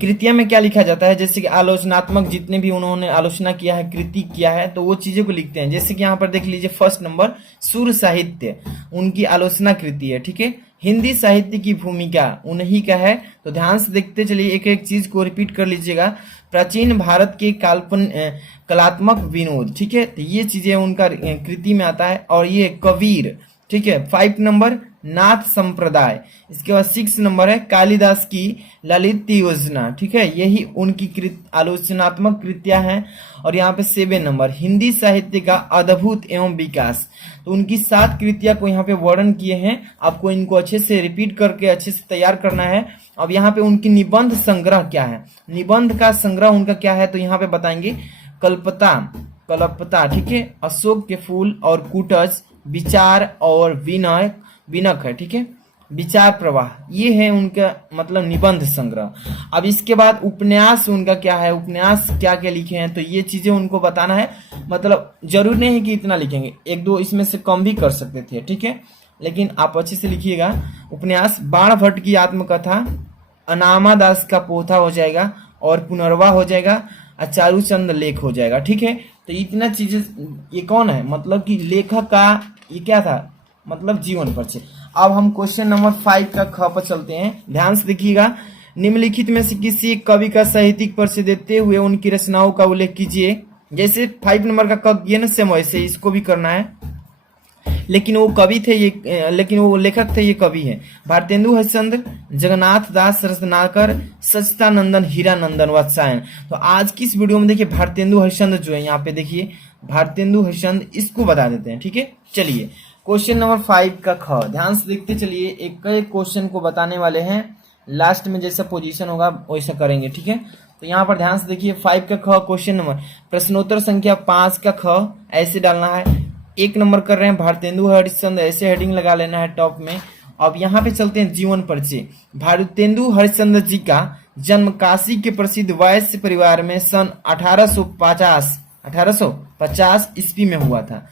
कृतियां में क्या लिखा जाता है, जैसे कि आलोचनात्मक जितने भी उन्होंने आलोचना किया है, कृति किया है, तो वो चीजों को लिखते हैं। जैसे कि यहाँ पर देख लीजिए फर्स्ट नंबर सुर साहित्य, उनकी आलोचना कृति है। ठीक है, हिंदी साहित्य की भूमिका उन्हीं का है। तो ध्यान से देखते चलिए, एक एक चीज को रिपीट कर लीजिएगा। प्राचीन भारत के कलात्मक विनोद, ठीक है, तो ये चीजें उनका कृति में आता है। और ये कबीर, ठीक है। 5 नंबर नाथ संप्रदाय, इसके बाद 6 नंबर है कालिदास की ललित योजना, ठीक है, यही उनकी आलोचनात्मक कृतियां हैं। और यहाँ पे 7 नंबर हिंदी साहित्य का अद्भुत एवं विकास, तो उनकी 7 कृतियां को यहाँ पे वर्णन किए हैं। आपको इनको अच्छे से रिपीट करके अच्छे से तैयार करना है। अब यहाँ पे उनकी निबंध संग्रह क्या है, निबंध का संग्रह उनका क्या है, तो यहाँ पे बताएंगे कल्पता, ठीक है, अशोक के फूल और कूटज, विचार और विनक है, ठीक है, विचार प्रवाह, ये है उनका मतलब निबंध संग्रह। अब इसके बाद उपन्यास उनका क्या है, उपन्यास क्या क्या लिखे हैं, तो ये चीजें उनको बताना है। मतलब जरूर नहीं है कि इतना लिखेंगे, एक दो इसमें से कम भी कर सकते थे, ठीक है, लेकिन आप अच्छे से लिखिएगा। उपन्यास बाण भट्ट की आत्मकथा, अनामा दास का पोथा हो जाएगा, और पुनर्वा हो जाएगा, चारूचंद लेख हो जाएगा, ठीक है। तो इतना चीजें, ये कौन है, मतलब कि लेखक का ये क्या था, मतलब जीवन परिचय। अब हम क्वेश्चन नंबर 5 का ख पर चलते हैं। ध्यान से देखिएगा, निम्नलिखित में से किसी एक कवि का साहित्यिक परिचय देते हुए उनकी रचनाओं का उल्लेख कीजिए। जैसे 5 नंबर का क ये सेम वैसे इसको भी करना है, लेकिन वो कवि थे ये, लेकिन वो लेखक थे, ये कवि है। भारतेंदु हरिश्चंद्र, जगन्नाथ दास रत्नाकर, सच्चिदानंदन, हीरानंदन वात्स्यायन। तो आज की इस वीडियो में देखिए भारतेंदु हरिश्चंद्र जो है, यहाँ पे देखिए भारतेंदु हरिश्चंद्र, इसको बता देते हैं, ठीक है। चलिए क्वेश्चन नंबर 5 का ख, ध्यान से देखते चलिए, एक एक क्वेश्चन को बताने वाले हैं, लास्ट में जैसा पोजीशन होगा वैसा करेंगे, ठीक है। तो यहाँ पर ध्यान से देखिए 5 का ख क्वेश्चन नंबर, प्रश्नोत्तर संख्या 5 का ख ऐसे डालना है। 1 नंबर कर रहे हैं भारतेंदु हरिश्चंद्र, ऐसे हेडिंग लगा लेना है टॉप में। अब यहाँ पे चलते हैं जीवन परिचय। भारतेंदु हरिश्चंद्र जी का जन्म काशी के प्रसिद्ध वैश्य परिवार में सन 1850 ईस्वी में हुआ था।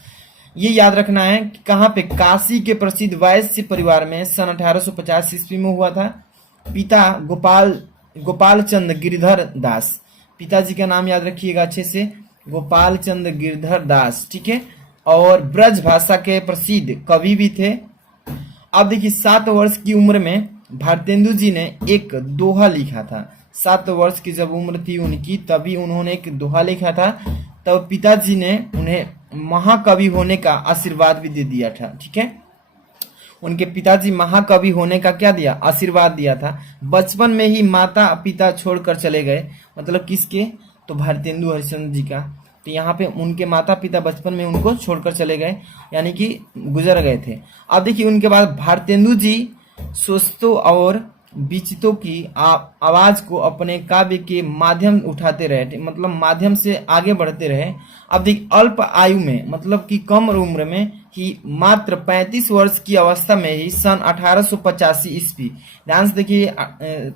ये याद रखना है कि कहाँ पे, काशी के प्रसिद्ध वैश्य परिवार में सन 1850 ईस्वी में हुआ था। पिता गोपाल चंद गिरधर दास, पिताजी का नाम याद रखिएगा अच्छे से, गोपाल चंद गिरधर दास, ठीक है, और ब्रज भाषा के प्रसिद्ध कवि भी थे। अब देखिए 7 वर्ष की उम्र में भारतेंदु जी ने एक दोहा लिखा था। 7 वर्ष की जब उम्र थी उनकी, तभी उन्होंने एक दोहा लिखा था। तब पिताजी ने उन्हें महाकवि होने का आशीर्वाद भी दे दिया था, ठीक है। उनके पिताजी महाकवि होने का क्या दिया, आशीर्वाद दिया था। बचपन में ही माता पिता छोड़कर चले गए, मतलब किसके, तो भारतेंदु हरिश्चंद्र जी का। तो यहाँ पे उनके माता पिता बचपन में उनको छोड़कर चले गए, यानी कि गुजर गए थे। अब देखिए उनके बाद भारतेंदु जी सोचतों और विचितों की आवाज को अपने काव्य के माध्यम उठाते रहे, मतलब माध्यम से आगे बढ़ते रहे। अब देखिए अल्प आयु में, मतलब कि कम उम्र में ही, मात्र 35 वर्ष की अवस्था में ही सन 1885 ईस्वी, ध्यान से देखिए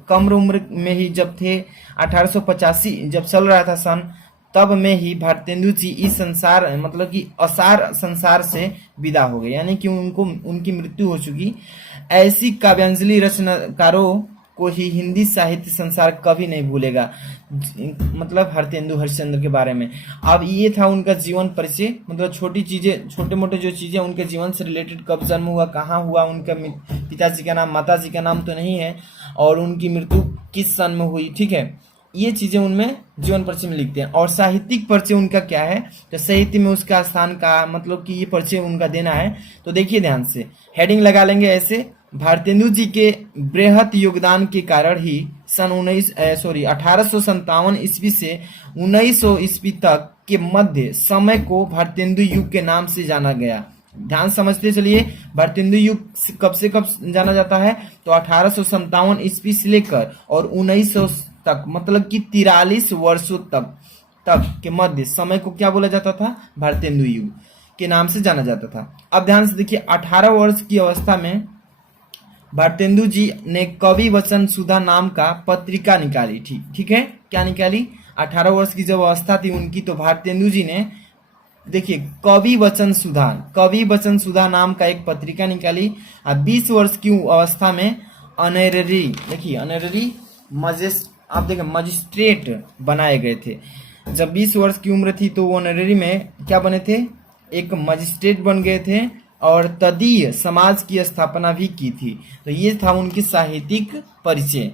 कम उम्र में ही जब थे, 1885 जब चल रहा था सन, तब में ही भारतेंदु जी इस संसार, मतलब कि असार संसार से विदा हो गए, यानी कि उनकी मृत्यु हो चुकी। ऐसी काव्यांजलि रचनाकारों को ही हिंदी साहित्य संसार कभी नहीं भूलेगा, मतलब भारतेंदु हरिश्चंद्र के बारे में। अब ये था उनका जीवन परिचय, मतलब छोटी चीजें, छोटे मोटे जो चीजें उनके जीवन से रिलेटेड, कब जन्म हुआ, कहाँ हुआ, उनका पिताजी का नाम, माताजी का नाम तो नहीं है, और उनकी मृत्यु किस सन में हुई, ठीक है, ये चीजें उनमें जीवन परिचय में लिखते हैं। और साहित्यिक परिचय उनका क्या है, तो साहित्य में उसका स्थान का, मतलब कि ये परिचय उनका देना है। तो देखिए ध्यान से हेडिंग लगा लेंगे ऐसे, भारतेंदु जी के बृहत योगदान के कारण ही सन 1857 ईस्वी से 1900 ईस्वी तक के मध्य समय को भारतेंदु युग के नाम से जाना गया। ध्यान समझते चलिए, भारतेंदु युग कब से कब जाना जाता है, तो 1857 ईस्वी से लेकर और 1900 तक, मतलब कि 43 वर्षों तक के मध्य समय को क्या बोला जाता था, भारतेंदु युग के नाम से जाना जाता था। अब ध्यान से देखिए, 18 वर्ष की अवस्था में भारतेंदु जी ने कवि वचन सुधा नाम का पत्रिका निकाली थी। ठीक है, क्या निकाली, 18 वर्ष की जब अवस्था थी उनकी, तो भारतेंदु जी ने देखिए कवि वचन सुधा नाम का एक पत्रिका निकाली। अब 20 वर्ष की अवस्था में ऑनरेरी, देखिए ऑनरेरी मजिस्ट्रेट बनाए गए थे। जब 20 वर्ष की उम्र थी तो वो ऑनरेरी में क्या बने थे, एक मजिस्ट्रेट बन गए थे और तदीय समाज की स्थापना भी की थी। तो ये था उनकी साहित्यिक परिचय।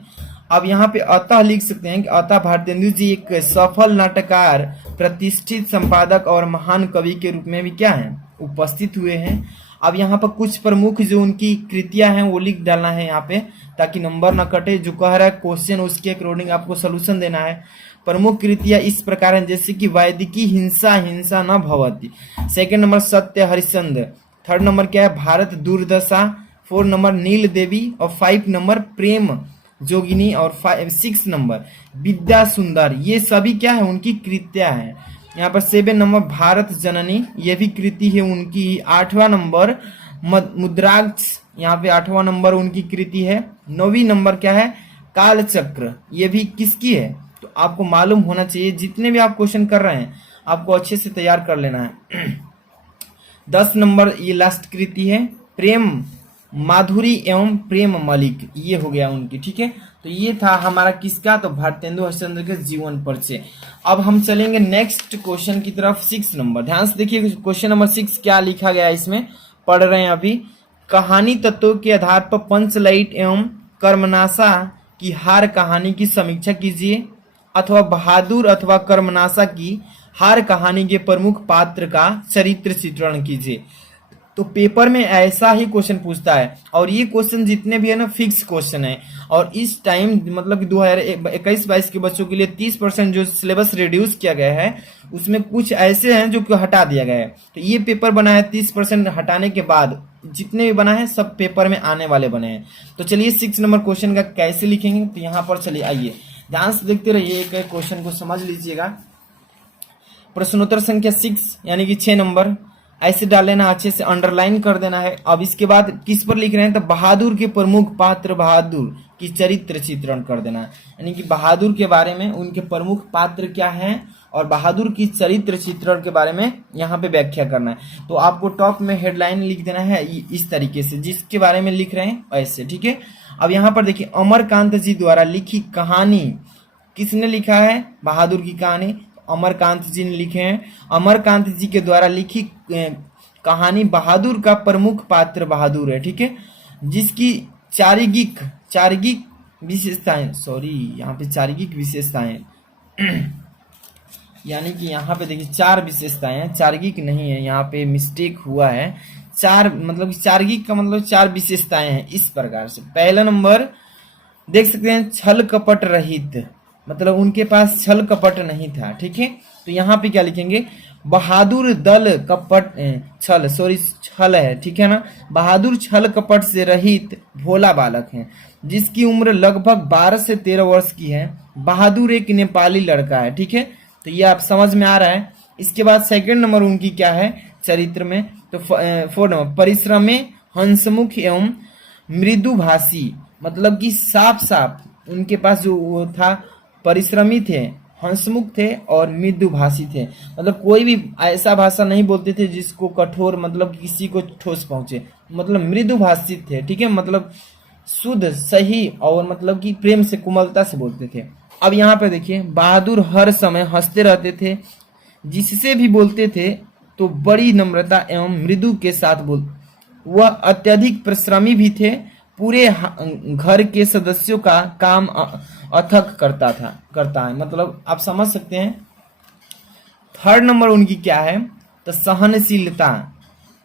अब यहाँ पे अतः लिख सकते हैं कि अतः भारतेंदु जी एक सफल नाटककार, प्रतिष्ठित संपादक और महान कवि के रूप में भी क्या है, उपस्थित हुए हैं। अब यहाँ पर कुछ प्रमुख जो उनकी कृतियां हैं वो लिख डालना है यहाँ पे, ताकि नंबर ना कटे। जो कह रहा है क्वेश्चन उसके अकॉर्डिंग आपको सोल्यूशन देना है। प्रमुख कृतियां इस प्रकार हैं, जैसे कि वैदिकी हिंसा न भवति, सेकंड नंबर सत्य हरिश्चंद्र, थर्ड नंबर क्या है, भारत दुर्दशा, 4 नंबर नील देवी, और 5 नंबर प्रेम जोगिनी, और 6 नंबर विद्या सुंदर। ये सभी क्या है, उनकी कृतियां हैं। यहाँ पर 7 नंबर भारत जननी, ये भी कृति है उनकी। 8वां नंबर मुद्राक्ष, यहाँ पे 8वां नंबर उनकी कृति है। 9वीं नंबर क्या है, कालचक्र, ये भी किसकी है, तो आपको मालूम होना चाहिए। जितने भी आप क्वेश्चन कर रहे हैं आपको अच्छे से तैयार कर लेना है। 10 नंबर ये लास्ट कृति है, प्रेम माधुरी एवं प्रेम मलिक, ये हो गया उनकी। ठीक है, तो ये था हमारा किसका, तो भारतेंदु हरिश्चंद्र के जीवन परिचय। अब हम चलेंगे नेक्स्ट क्वेश्चन की तरफ। 6 नंबर, ध्यान से देखिए क्वेश्चन नंबर 6 क्या लिखा गया है, इसमें पढ़ रहे हैं अभी। कहानी तत्वों के आधार पर पंचलैट एवं कर्मनाशा की हार कहानी की समीक्षा कीजिए, अथवा बहादुर अथवा कर्मनाशा की हार कहानी के प्रमुख पात्र का चरित्र चित्रण कीजिए। तो पेपर में ऐसा ही क्वेश्चन पूछता है, और ये क्वेश्चन जितने भी है ना फिक्स क्वेश्चन है। और इस टाइम मतलब 2021-22 के बच्चों के लिए 30% जो सिलेबस रिड्यूस किया गया है, उसमें कुछ ऐसे हैं जो हटा दिया गया है। तो ये पेपर बना है 30% हटाने के बाद, जितने भी बना है सब पेपर में आने वाले बने हैं। तो चलिए 6 नंबर क्वेश्चन का कैसे लिखेंगे, तो यहाँ पर चलिए आइए ध्यान से देखते रहिए, एक एक क्वेश्चन को समझ लीजिएगा। प्रश्नोत्तर संख्या 6 यानी कि 6 नंबर ऐसे डाल लेना, अच्छे से अंडरलाइन कर देना है। अब इसके बाद किस पर लिख रहे हैं, तो बहादुर के प्रमुख पात्र बहादुर की चरित्र चित्रण कर देना है, यानी कि बहादुर के बारे में उनके प्रमुख पात्र क्या हैं और बहादुर की चरित्र चित्रण के बारे में यहाँ पे व्याख्या करना है। तो आपको टॉप में हेडलाइन लिख देना है इस तरीके से, जिसके बारे में लिख रहे हैं ऐसे। ठीक है, अब यहाँ पर देखिए अमरकांत जी द्वारा लिखी कहानी, किसने लिखा है, बहादुर की कहानी अमरकांत जी ने लिखे हैं। अमरकांत जी के द्वारा लिखी कहानी बहादुर का प्रमुख पात्र बहादुर है। ठीक है, जिसकी चारिगिक विशेषताएं, सॉरी यहाँ पे चारिगिक विशेषताएं यानी कि यहाँ पे देखिए 4 विशेषताएं हैं, चार्गिक नहीं है, यहाँ पे मिस्टेक हुआ है। 4 मतलब चार्गिक का मतलब 4 विशेषताएं हैं इस प्रकार से। पहला नंबर देख सकते हैं, छल कपट रहित, मतलब उनके पास छल कपट नहीं था। ठीक है, तो यहाँ पे क्या लिखेंगे, बहादुर दल कपट छल है। ठीक है ना, बहादुर छल कपट से रहित भोला बालक है, जिसकी उम्र लगभग 12 से 13 वर्ष की है। बहादुर एक नेपाली लड़का है। ठीक है, तो ये आप समझ में आ रहा है। इसके बाद सेकंड नंबर उनकी क्या है चरित्र में, तो 4 नंबर परिश्रमी हंसमुख एवं मृदुभाषी, मतलब कि साफ उनके पास जो वो था, परिश्रमी थे, हंसमुख थे और मृदुभाषी थे, मतलब कोई भी ऐसा भाषा नहीं बोलते थे जिसको कठोर मतलब किसी को ठोस पहुंचे, मतलब मृदुभाषी थे। ठीक है, मतलब शुद्ध सही और मतलब कि प्रेम से कोमलता से बोलते थे। अब यहाँ पे देखिए, बहादुर हर समय हंसते रहते थे, जिससे भी बोलते थे तो बड़ी नम्रता एवं मृदु के साथ बोल। वह अत्यधिक परिश्रमी भी थे, पूरे घर के सदस्यों का काम अथक करता है, मतलब आप समझ सकते हैं। थर्ड नंबर उनकी क्या है, तो सहनशीलता,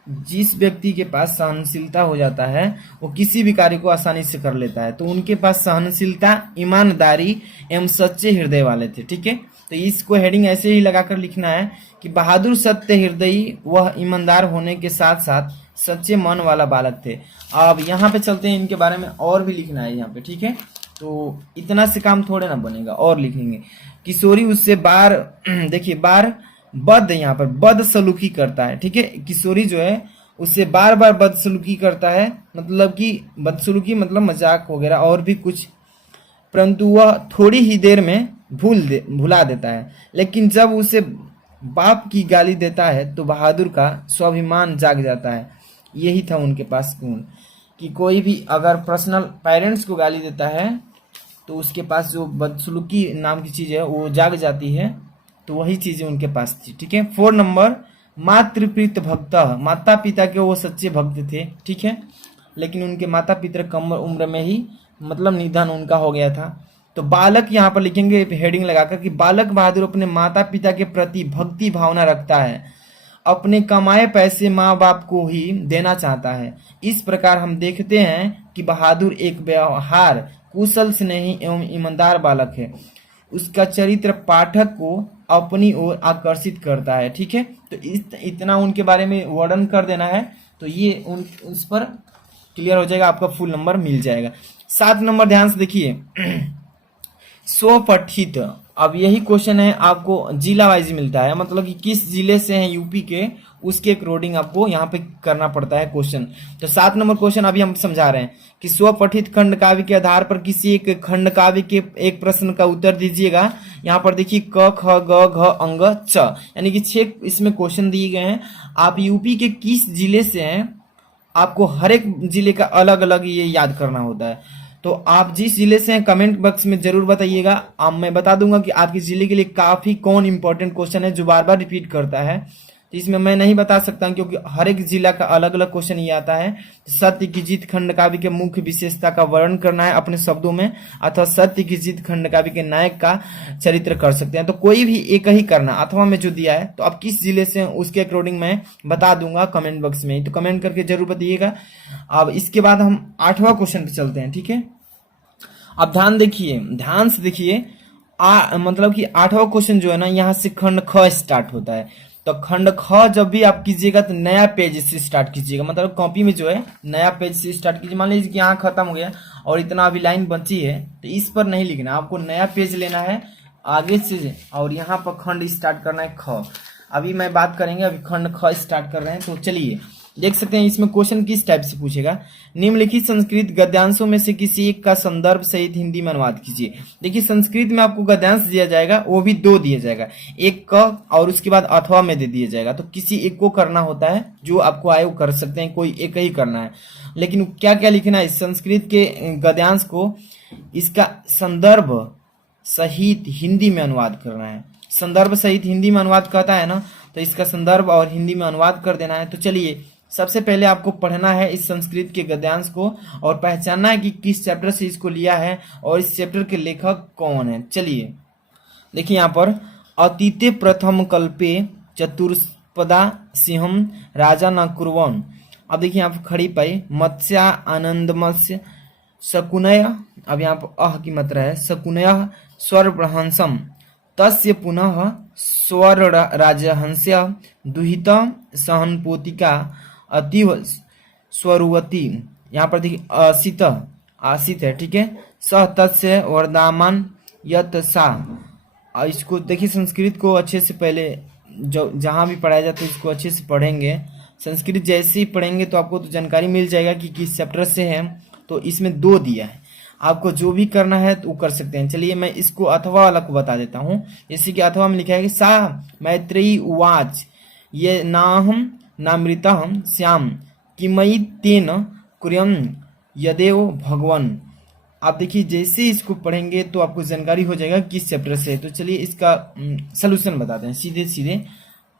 जिस व्यक्ति के पास सहनशीलता हो जाता है वो किसी भी कार्य को आसानी से कर लेता है। तो उनके पास सहनशीलता, ईमानदारी एवं सच्चे हृदय वाले थे। ठीक है, तो इसको हेडिंग ऐसे ही लगाकर लिखना है कि बहादुर, सत्य हृदयी, वह ईमानदार होने के साथ साथ सच्चे मन वाला बालक थे। अब यहाँ पे चलते हैं, इनके बारे में और भी लिखना है यहाँ पे। ठीक है, तो इतना से काम थोड़े ना बनेगा, और लिखेंगे। किशोरी उससे बार देखिए बार बद, यहाँ पर बदसलूकी करता है। ठीक है, किशोरी जो है उससे बार बार बदसलूकी करता है, मतलब कि बदसलूकी मतलब मजाक वगैरह और भी कुछ, परंतु वह थोड़ी ही देर में भुला देता है। लेकिन जब उसे बाप की गाली देता है तो बहादुर का स्वाभिमान जाग जाता है। यही था उनके पास गुण कि कोई भी अगर पर्सनल पेरेंट्स को गाली देता है तो उसके पास जो बदसलूकी नाम की चीज़ है वो जाग जाती है। तो वही चीज़ें उनके पास थी। ठीक है, 4 नंबर, मातृप्रीत भक्त, माता पिता के वो सच्चे भक्त थे। ठीक है, लेकिन उनके माता पिता कम उम्र में ही मतलब निधन उनका हो गया था। तो बालक यहाँ पर लिखेंगे हेडिंग लगाकर कि बालक बहादुर अपने माता पिता के प्रति भक्ति भावना रखता है, अपने कमाए पैसे माँ बाप को ही देना चाहता है। इस प्रकार हम देखते हैं कि बहादुर एक व्यवहार कुशल, स्नेही एवं ईमानदार बालक है। उसका चरित्र पाठक को अपनी ओर आकर्षित करता है। ठीक है, तो इतना उनके बारे में वर्णन कर देना है, तो ये उस पर क्लियर हो जाएगा, आपका फुल नंबर मिल जाएगा। 7 नंबर ध्यान से देखिए, स्वपठित। अब यही क्वेश्चन है, आपको जिला वाइज मिलता है, मतलब कि किस जिले से हैं यूपी के, उसके अकॉर्डिंग आपको यहाँ पे करना पड़ता है क्वेश्चन। तो 7 नंबर क्वेश्चन अभी हम समझा रहे हैं कि स्वपठित खंड काव्य के आधार पर किसी एक खंड काव्य के एक प्रश्न का उत्तर दीजिएगा। यहाँ पर देखिए क, ख, ग, घ, अंग, च, यानी कि 6 इसमें क्वेश्चन दिए गए हैं। आप यूपी के किस जिले से हैं, आपको हर एक जिले का अलग अलग ये याद करना होता है। तो आप जिस जिले से हैं कमेंट बॉक्स में जरूर बताइएगा। अब मैं बता दूंगा कि आपके जिले के लिए काफी कौन इंपॉर्टेंट क्वेश्चन है जो बार बार रिपीट करता है। तो इसमें मैं नहीं बता सकता क्योंकि हर एक जिला का अलग अलग क्वेश्चन ये आता है। सत्य की जीत खंड काव्य के मुख्य विशेषता का वर्णन करना है अपने शब्दों में, अथवा सत्य की जीत खंड काव्य के नायक का चरित्र कर सकते हैं। तो कोई भी एक ही करना, अथवा में जो दिया है, तो आप किस जिले से उसके अकॉर्डिंग मैं बता दूंगा कमेंट बॉक्स में, तो कमेंट करके जरूर बताइएगा। अब इसके बाद हम 8वां क्वेश्चन पे चलते हैं। ठीक है, अब ध्यान से देखिए, मतलब कि 8वां क्वेश्चन जो है ना, यहाँ से खंड ख स्टार्ट होता है। तो खंड ख जब भी आप कीजिएगा तो नया पेज से स्टार्ट कीजिएगा, मतलब कॉपी में जो है नया पेज से स्टार्ट कीजिए। मान लीजिए कि यहाँ खत्म हो गया और इतना अभी लाइन बची है, तो इस पर नहीं लिखना, आपको नया पेज लेना है आगे से, और यहाँ पर खंड स्टार्ट करना है ख। अभी मैं बात करेंगे, अभी खंड ख स्टार्ट कर रहे हैं। तो चलिए देख सकते हैं इसमें क्वेश्चन किस टाइप से पूछेगा। निम्नलिखित संस्कृत गद्यांशों में से किसी एक का संदर्भ सहित हिंदी में अनुवाद कीजिए। देखिए संस्कृत में आपको गद्यांश दिया जाएगा, वो भी 2 दिया जाएगा, एक क और उसके बाद अथवा में दे दिया जाएगा। तो किसी एक को करना होता है, जो आपको आए वो कर सकते हैं, कोई एक ही करना है। लेकिन क्या क्या लिखना है, संस्कृत के गद्यांश को इसका संदर्भ सहित हिंदी में अनुवाद करना है। संदर्भ सहित हिंदी में अनुवाद कहता है ना, तो इसका संदर्भ और हिंदी में अनुवाद कर देना है। तो चलिए सबसे पहले आपको पढ़ना है इस संस्कृत के गद्यांश को और पहचानना है कि किस चैप्टर से इसको लिया है और इस चैप्टर के लेखक कौन है। चलिए देखिए यहाँ पर, अतीते प्रथम कल्पे चतुष्पदा सिंहम राजा न कुर्वन्। अब देखिए यहाँ पर खड़ी पाई, मत्स्या आनंद मत्स्य शकुनय, अब यहाँ पर अह की मात्रा है, शकुनय स्वर्हंसम तस्य पुनः स्वर राजहंस्य दुहित सहनपोतिका अतीव स्वरुवती। यहाँ पर देखिए असित आसित है। ठीक है, सह तत्स्य वरदामान यत सा। इसको देखिए संस्कृत को अच्छे से पहले जो जहाँ भी पढ़ाया जाता है इसको अच्छे से पढ़ेंगे। संस्कृत जैसे ही पढ़ेंगे तो आपको तो जानकारी मिल जाएगा कि किस चैप्टर से है। तो इसमें 2 दिया है, आपको जो भी करना है तो वो कर सकते हैं। चलिए मैं इसको अथवा वाला को बता देता हूँ। जैसे कि अथवा में लिखा है कि सा मैत्रेयी उवाच ये नाहम नामृतहम श्याम किमयि तेन कुर्यम यदेव भगवन। आप देखिए जैसे इसको पढ़ेंगे तो आपको जानकारी हो जाएगा किस चैप्टर से। तो चलिए इसका सलूशन बताते हैं सीधे सीधे।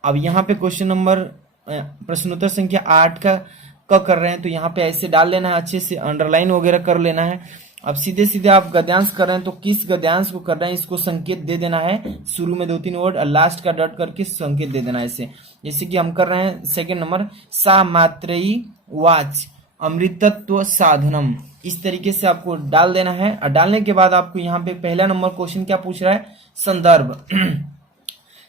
अब यहाँ पे क्वेश्चन नंबर प्रश्नोत्तर संख्या 8 का कर रहे हैं, तो यहाँ पे ऐसे डाल लेना है, अच्छे से अंडरलाइन वगैरह कर लेना है। अब सीधे सीधे आप गद्यांश कर रहे हैं तो किस गद्यांश को कर रहे हैं इसको संकेत दे देना है, शुरू में 2-3 वर्ड और लास्ट का डॉट करके संकेत दे देना है इसे। जैसे कि हम कर रहे हैं सेकंड नंबर, सा मात्रेयी वाच अमृतत्व साधनम, इस तरीके से आपको डाल देना है। और डालने के बाद आपको यहाँ पे पहला नंबर क्वेश्चन क्या पूछ रहा है, संदर्भ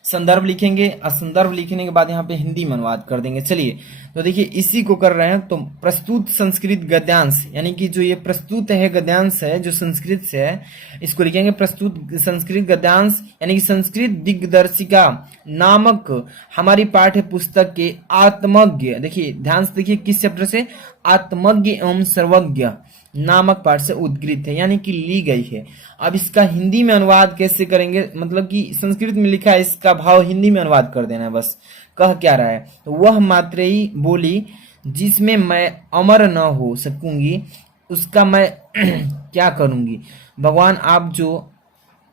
संदर्भ लिखेंगे और संदर्भ लिखने के बाद यहाँ पे हिंदी में अनुवाद कर देंगे। चलिए तो देखिए इसी को कर रहे हैं, तो प्रस्तुत संस्कृत गद्यांश, यानी कि जो ये प्रस्तुत है गद्यांश है जो संस्कृत से है, इसको लिखेंगे प्रस्तुत संस्कृत गद्यांश, यानी कि संस्कृत दिग्दर्शिका नामक हमारी पाठ्य पुस्तक के आत्मज्ञ, देखिए ध्यान से देखिए किस चैप्टर से, आत्मज्ञ एवं सर्वज्ञ नामक पाठ से उद्गृत है, यानी कि ली गई है। अब इसका हिंदी में अनुवाद कैसे करेंगे, मतलब कि संस्कृत में लिखा है, इसका भाव हिंदी में अनुवाद कर देना है बस। कह क्या रहा है, तो वह मात्रेयी बोली जिसमें मैं अमर न हो सकूंगी उसका मैं क्या करूंगी। भगवान आप जो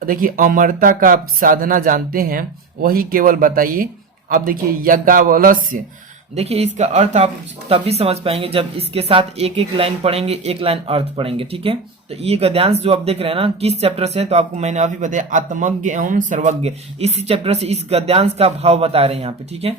देखिए अमरता का साधना जानते हैं वही केवल बताइए। अब देखिए यज्ञावलस्य, देखिए इसका अर्थ आप तभी समझ पाएंगे जब इसके साथ एक एक लाइन पढ़ेंगे, एक लाइन अर्थ पढ़ेंगे, ठीक है। तो ये गद्यांश जो आप देख रहे हैं ना किस चैप्टर से है, तो आपको मैंने अभी बताया आत्मज्ञ एवं सर्वज्ञ, इसी चैप्टर से इस गद्यांश का भाव बता रहे हैं यहाँ पे, ठीक है।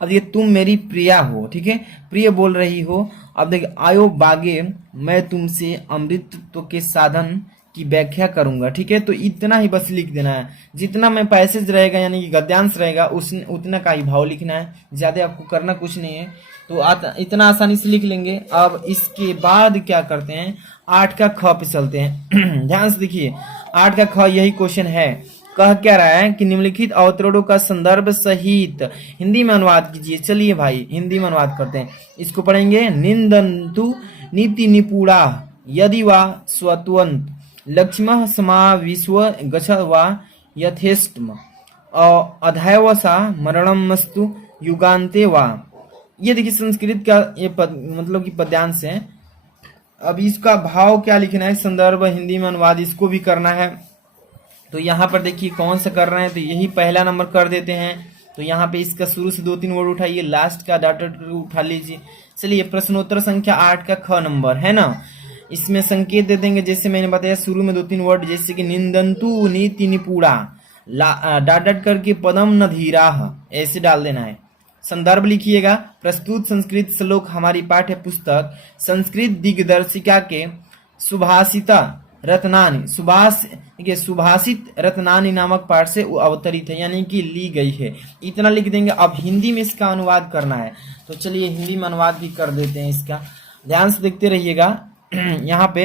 अब ये तुम मेरी प्रिया हो, ठीक है, प्रिय बोल रही हो। अब देखिए आयो बागे मैं तुमसे अमृतत्व के साधन की व्याख्या करूंगा, ठीक है। तो इतना ही बस लिख देना है, जितना में पैसेज रहेगा यानी कि गद्यांश रहेगा उतना का ही भाव लिखना है, ज्यादा आपको करना कुछ नहीं है। तो इतना आसानी से लिख लेंगे। अब इसके बाद क्या करते हैं, 8 का ख पे चलते हैं। ध्यान से देखिए 8 का ख यही क्वेश्चन है। कह क्या रहा है कि निम्नलिखित अवतरणों का संदर्भ सहित हिंदी में अनुवाद कीजिए। चलिए भाई हिंदी में अनुवाद करते हैं, इसको पढ़ेंगे। निंदन्तु नीति निपुणा यदि वा स्वतंत्र लक्ष्मः समा विश्व गच्छ वा यथेष्टम अधायवसा मरणमस्तु युगान्ते वा। ये देखिए संस्कृत का ये पद मतलब कि पद्यांश है। अब इसका भाव क्या लिखना है, संदर्भ हिंदी में अनुवाद इसको भी करना है। तो यहाँ पर देखिए कौन सा कर रहे हैं, तो यही पहला नंबर कर देते हैं। तो यहाँ पे इसका शुरू से 2-3 वर्ड उठाइए, लास्ट का डाटा उठा लीजिए। चलिए प्रश्नोत्तर संख्या 8 का ख नंबर है ना, इसमें संकेत दे देंगे जैसे मैंने बताया शुरू में 2-3 वर्ड, जैसे कि निंदन्तु नीति निपुणा डाट डाट करके पदम न धीरा, ऐसे डाल देना है। संदर्भ लिखिएगा प्रस्तुत संस्कृत श्लोक हमारी पाठ्य पुस्तक संस्कृत दिग्दर्शिका के सुभाषिता रत्नानी सुभाषित रत्नानी नामक पाठ से अवतरित है, यानी कि ली गई है। इतना लिख देंगे। अब हिंदी में इसका अनुवाद करना है, तो चलिए हिंदी में अनुवाद भी कर देते हैं इसका। ध्यान से देखते रहिएगा। यहाँ पे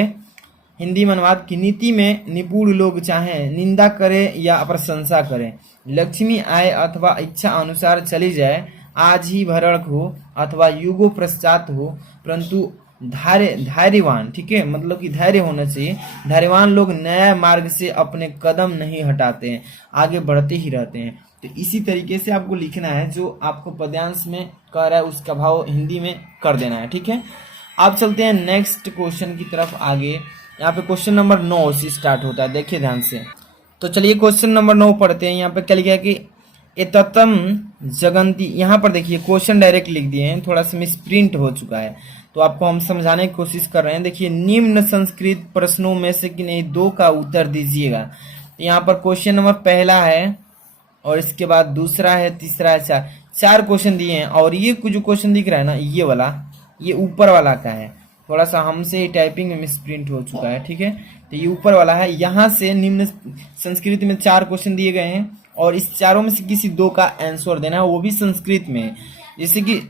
हिंदी में अनुवाद की नीति में निपुण लोग चाहे निंदा करे या प्रशंसा करे, लक्ष्मी आए अथवा इच्छा अनुसार चली जाए, आज ही भरण हो अथवा युगों पश्चात हो, परंतु धैर्यवान, ठीक है, मतलब कि धैर्य होना चाहिए। धैर्यवान लोग नया मार्ग से अपने कदम नहीं हटाते हैं, आगे बढ़ते ही रहते हैं। तो इसी तरीके से आपको लिखना है, जो आपको पद्यांश में कह रहा है उसका भाव हिंदी में कर देना है, ठीक है। आप चलते हैं नेक्स्ट क्वेश्चन की तरफ आगे। यहाँ पे क्वेश्चन नंबर 9 से स्टार्ट होता है, देखिए ध्यान से। तो चलिए क्वेश्चन नंबर 9 पढ़ते हैं। यहाँ पे क्या लिखा है कि एततम जगंती, यहाँ पर देखिए क्वेश्चन डायरेक्ट लिख दिए हैं, थोड़ा सा मिसप्रिंट हो चुका है, तो आपको हम समझाने की कोशिश कर रहे हैं। देखिए निम्न संस्कृत प्रश्नों में से कि नहीं 2 का उत्तर दीजिएगा। तो यहाँ पर क्वेश्चन नंबर पहला है और इसके बाद दूसरा है, तीसरा है, 4 क्वेश्चन दिए हैं। और ये जो क्वेश्चन दिख रहा है ना, ये वाला, ये ऊपर वाला का है, थोड़ा सा हमसे टाइपिंग में मिसप्रिंट हो चुका है, ठीक है। तो ये ऊपर वाला है। यहाँ से निम्न संस्कृत में 4 क्वेश्चन दिए गए हैं और इस चारों में से किसी 2 का आंसर देना है, वो भी संस्कृत में। जैसे कि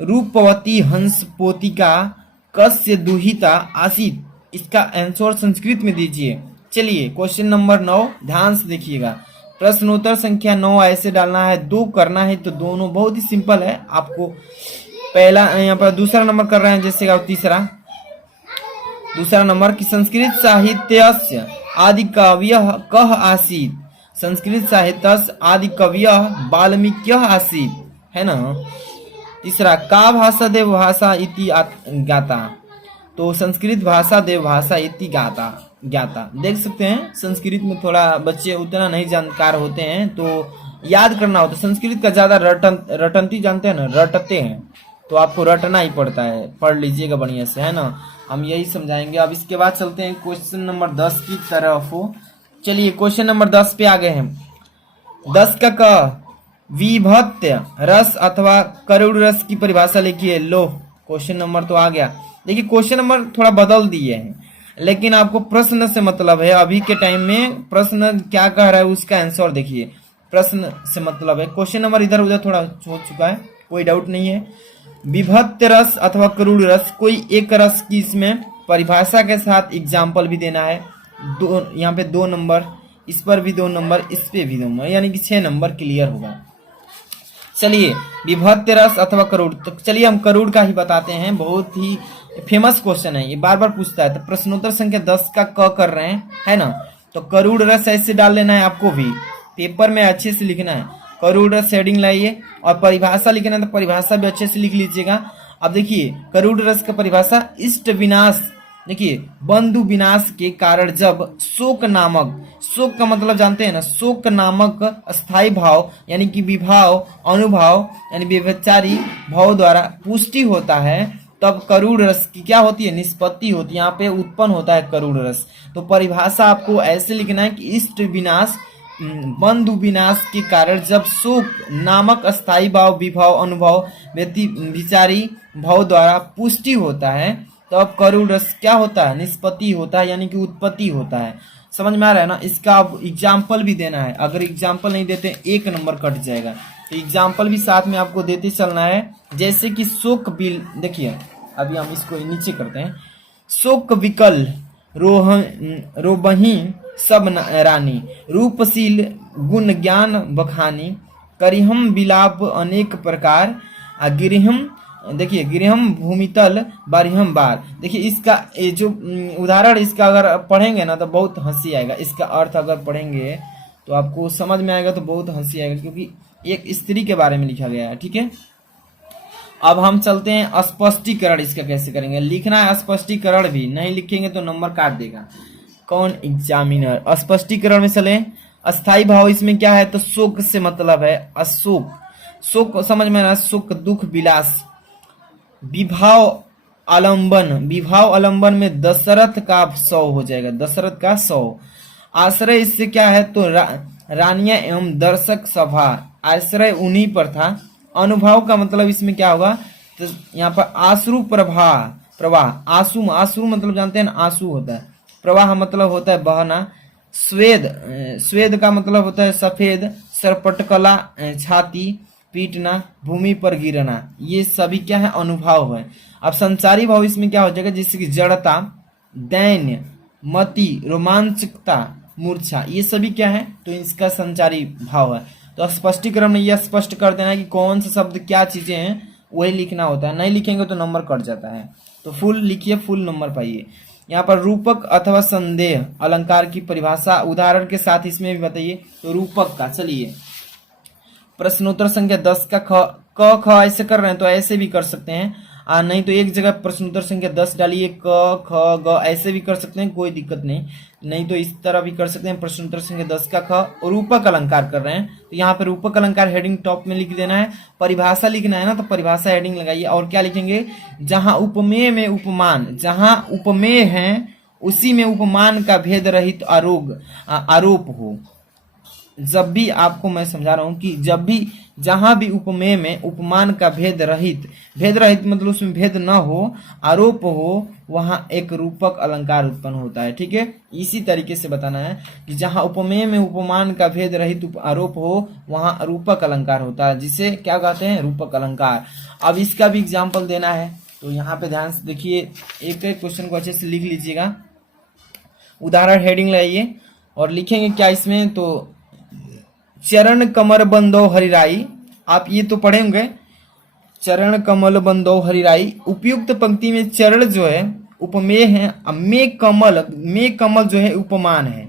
रूपवती हंस पोतिका कस्य दुहिता आसीत, इसका आंसर संस्कृत में दीजिए। चलिए क्वेश्चन नंबर 9 ध्यान से देखिएगा। प्रश्नोत्तर संख्या 9 ऐसे डालना है, 2 करना है, तो दोनों बहुत ही सिंपल है। आपको पहला यहाँ पर दूसरा नंबर कर रहे हैं, जैसे दूसरा नंबर की संस्कृत साहित्यस्य आदि कवयः कः आसीत्, संस्कृत साहित्यस्य आदि कवयः वाल्मीकिः आसीत्, है ना। तीसरा का भाषा देव भाषा इति ज्ञाता, तो संस्कृत भाषा देव भाषा इति ज्ञाता। देख सकते हैं संस्कृत में थोड़ा बच्चे उतना नहीं जानकार होते हैं, तो याद करना होता है। संस्कृत का ज्यादा रटंती जानते हैं ना, रटते हैं, तो तो आपको रटना ही पड़ता है, पढ़ लीजिएगा बढ़िया से, है ना। हम यही समझाएंगे। अब इसके बाद चलते हैं क्वेश्चन नंबर 10 की तरफ। चलिए क्वेश्चन नंबर 10 पे आ गए हैं। 10 का क, विभत्य रस अथवा करुण रस की परिभाषा लिखिए। लो क्वेश्चन नंबर तो आ गया। देखिए क्वेश्चन नंबर थोड़ा बदल दिए हैं, लेकिन आपको प्रश्न से मतलब है। अभी के टाइम में प्रश्न क्या कह रहा है उसका आंसर देखिए, प्रश्न से मतलब है। क्वेश्चन नंबर इधर उधर थोड़ा हो चुका है, कोई डाउट नहीं है। विभत्य रस अथवा करुण रस, कोई एक रस की इसमें परिभाषा के साथ एग्जाम्पल भी देना है। यहाँ पे 2 नंबर, इस पर भी 2 नंबर, इस पे भी 2 नंबर, यानी कि 6 नंबर क्लियर होगा। चलिए विभत्य रस अथवा करुण, तो चलिए हम करुण का ही बताते हैं। बहुत ही फेमस क्वेश्चन है, ये बार बार पूछता है। तो प्रश्नोत्तर संख्या 10 का क कर रहे हैं, है ना। तो करुण रस ऐसे डाल लेना है, आपको भी पेपर में अच्छे से लिखना है। करुण रस हेडिंग लाइए और परिभाषा लिखना है, तो परिभाषा भी अच्छे से लिख लीजिएगा। अब देखिए करुण रस का परिभाषा, इष्ट विनाश, देखिए बंधु विनाश के कारण जब शोक नामक, शोक का मतलब जानते हैं ना, शोक नामक अस्थाई भाव यानी कि विभाव, अनुभाव यानी व्यभिचारी भाव द्वारा पुष्टि होता है, तब करुण रस की क्या होती है, निष्पत्ति होती है। यहाँ पे उत्पन्न होता है करुण रस। तो परिभाषा आपको ऐसे लिखना है कि इष्ट विनाश, बंधु विनाश के कारण जब शोक नामक अस्थाई भाव, विभाव, अनुभव, विचारी भाव द्वारा पुष्टि होता है, तब करुण रस क्या होता है, निष्पत्ति होता है, यानी कि उत्पत्ति होता है। समझ में आ रहा है ना। इसका अब एग्जाम्पल भी देना है, अगर एग्जाम्पल नहीं देते 1 नंबर कट जाएगा। तो एग्जाम्पल भी साथ में आपको देते चलना है। जैसे कि शोक बिल, देखिए अभी हम इसको नीचे करते हैं। शोक विकल रोबही सब रानी, रूपशील गुण ज्ञान बखानी, करिहम बिलाप अनेक प्रकार, गिरिहम, देखिए गिरिहम भूमितल बारिहम बार। देखिए इसका ये जो उदाहरण, इसका अगर पढ़ेंगे ना तो बहुत हंसी आएगा। इसका अर्थ अगर पढ़ेंगे तो आपको समझ में आएगा, तो बहुत हंसी आएगा, क्योंकि एक स्त्री के बारे में लिखा गया है। ठीक है, अब हम चलते हैं स्पष्टीकरण। इसका कैसे करेंगे, लिखना है स्पष्टीकरण भी, नहीं लिखेंगे तो नंबर काट देगा कौन, एग्जामिनर। स्पष्टीकरण में चले। अस्थाई भाव इसमें क्या है, तो शोक से मतलब है अशोक, शोक समझ में ना, शोक दुख विलास। विभाव आलंबन, विभाव आलंबन में दशरथ का 100 हो जाएगा, दशरथ का 100। आश्रय इससे क्या है, तो रानियां एवं दर्शक सभा, आश्रय उन्हीं पर था। अनुभव का मतलब इसमें क्या होगा, तो यहाँ पर आश्रु प्रवाह, प्रवाह आंसू, आंसू मतलब जानते हैं ना, आंसू होता है। प्रवाह मतलब होता है बहना। स्वेद, स्वेद का मतलब होता है सफेद। सरपटकला छाती, पीटना, भूमि पर गिरना, ये सभी क्या है, अनुभव है। अब संचारी भाव इसमें क्या हो जाएगा, जैसे कि जड़ता, दैन्य, मति, रोमांचकता, मूर्छा, ये सभी क्या है, तो इसका संचारी भाव है। तो स्पष्टीकरण में यह स्पष्ट कर देना है कि कौन सा शब्द क्या चीजें हैं, वही लिखना होता है। नहीं लिखेंगे तो नंबर कट जाता है। तो फुल लिखिए, फुल नंबर पाइए। यहाँ पर रूपक अथवा संदेह अलंकार की परिभाषा उदाहरण के साथ इसमें भी बताइए। तो रूपक का, चलिए प्रश्नोत्तर संख्या 10 का क ख ऐसे कर रहे हैं तो ऐसे भी कर सकते हैं, नहीं तो एक जगह प्रश्नोत्तर संख्या 10 डालिए, क ख ग ऐसे भी कर सकते हैं, कोई दिक्कत नहीं। नहीं तो इस तरह भी कर सकते हैं। प्रश्नोत्तर संख्या 10 का ख, रूपक अलंकार कर रहे हैं तो यहाँ पे रूपक अलंकार हेडिंग टॉप में लिख देना है। परिभाषा लिखना है ना, तो परिभाषा हेडिंग लगाइए। और क्या लिखेंगे, जहां उपमेय में उपमान, जहां उपमेय है उसी में उपमान का भेद रहित आरोप हो। जब भी आपको मैं समझा रहा हूं कि जब भी जहां भी उपमेय में उपमान का भेद रहित, भेद रहित मतलब उसमें भेद न हो, आरोप हो, वहां एक रूपक अलंकार उत्पन्न होता है। ठीक है, इसी तरीके से बताना है कि जहां उपमेय में उपमान का भेद रहित आरोप हो, वहां रूपक अलंकार होता है, जिसे क्या कहते हैं, रूपक अलंकार। अब इसका भी एग्जाम्पल देना है, तो यहाँ पे ध्यान से देखिए, एक एक क्वेश्चन को अच्छे से लिख लीजिएगा। उदाहरण हेडिंग लाइए और लिखेंगे क्या इसमें, तो चरण कमर बंदो हरिराई, आप ये तो पढ़े होंगे, चरण कमल बंदो हरिराई। उपयुक्त पंक्ति में चरण जो है उपमेय है, में कमल जो है उपमान है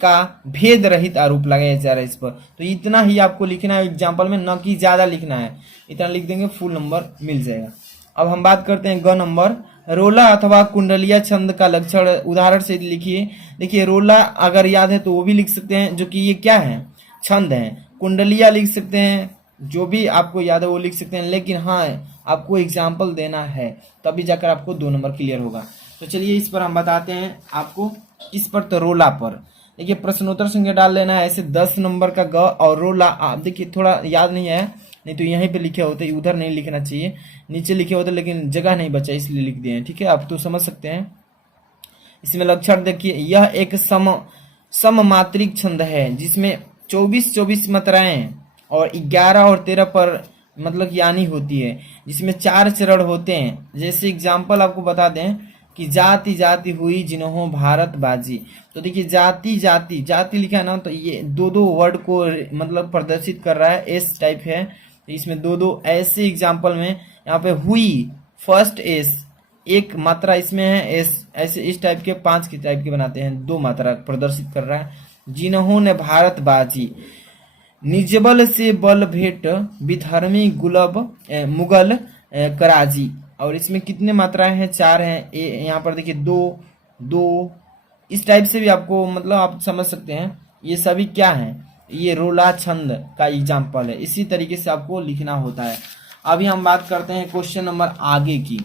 का भेद रहित आरोप लगाया जा रहा है इस पर। तो इतना ही आपको लिखना है एग्जाम्पल में, न कि ज्यादा लिखना है। इतना लिख देंगे फुल नंबर मिल जाएगा। अब हम बात करते हैं ग नंबर। रोला अथवा कुंडलिया छंद का लक्षण उदाहरण से लिखिए। देखिए रोला अगर याद है तो वो भी लिख सकते हैं, जो कि ये क्या है, छंद है। कुंडलिया लिख सकते हैं, जो भी आपको याद है वो लिख सकते हैं। लेकिन हाँ, आपको एग्जाम्पल देना है, तभी जाकर आपको 2 नंबर क्लियर होगा। तो चलिए इस पर हम बताते हैं आपको, किस पर, तो रोला पर। देखिए प्रश्नोत्तर संख्या डाल लेना है ऐसे 10 नंबर का ग और रोला। आप देखिए थोड़ा याद नहीं है, नहीं तो यहीं पे लिखे होते, उधर नहीं लिखना चाहिए, नीचे लिखे होते, लेकिन जगह नहीं बचा इसलिए लिख दिए हैं। ठीक है, आप तो समझ सकते हैं। इसमें लक्षण देखिए, यह एक सममात्रिक छंद है जिसमें 24 मात्राएं और 11 और 13 पर मतलब यानी होती है, जिसमें 4 चरण होते हैं। जैसे एग्जाम्पल आपको बता दें कि जाति जाति हुई जिन्हों भारत बाजी। तो देखिए जाति जाति जाति लिखा है ना, तो ये 2 वर्ड को मतलब प्रदर्शित कर रहा है, एस टाइप है। तो इसमें 2 ऐसे एग्जाम्पल में यहाँ पे हुई फर्स्ट एस, एक मात्रा इसमें है एस, ऐसे इस टाइप के 5 के टाइप के बनाते हैं, 2 मात्रा प्रदर्शित कर रहा है। जिन्होंने भारत बाजी, निजबल से बल भेंट विधर्मी मुगल कराजी। और इसमें कितने मात्राएं हैं, 4 हैं। यहाँ पर देखिए 2 इस टाइप से भी आपको मतलब आप समझ सकते हैं। ये सभी क्या है, ये रोला छंद का एग्जाम्पल है। इसी तरीके से आपको लिखना होता है। अभी हम बात करते हैं क्वेश्चन नंबर आगे की।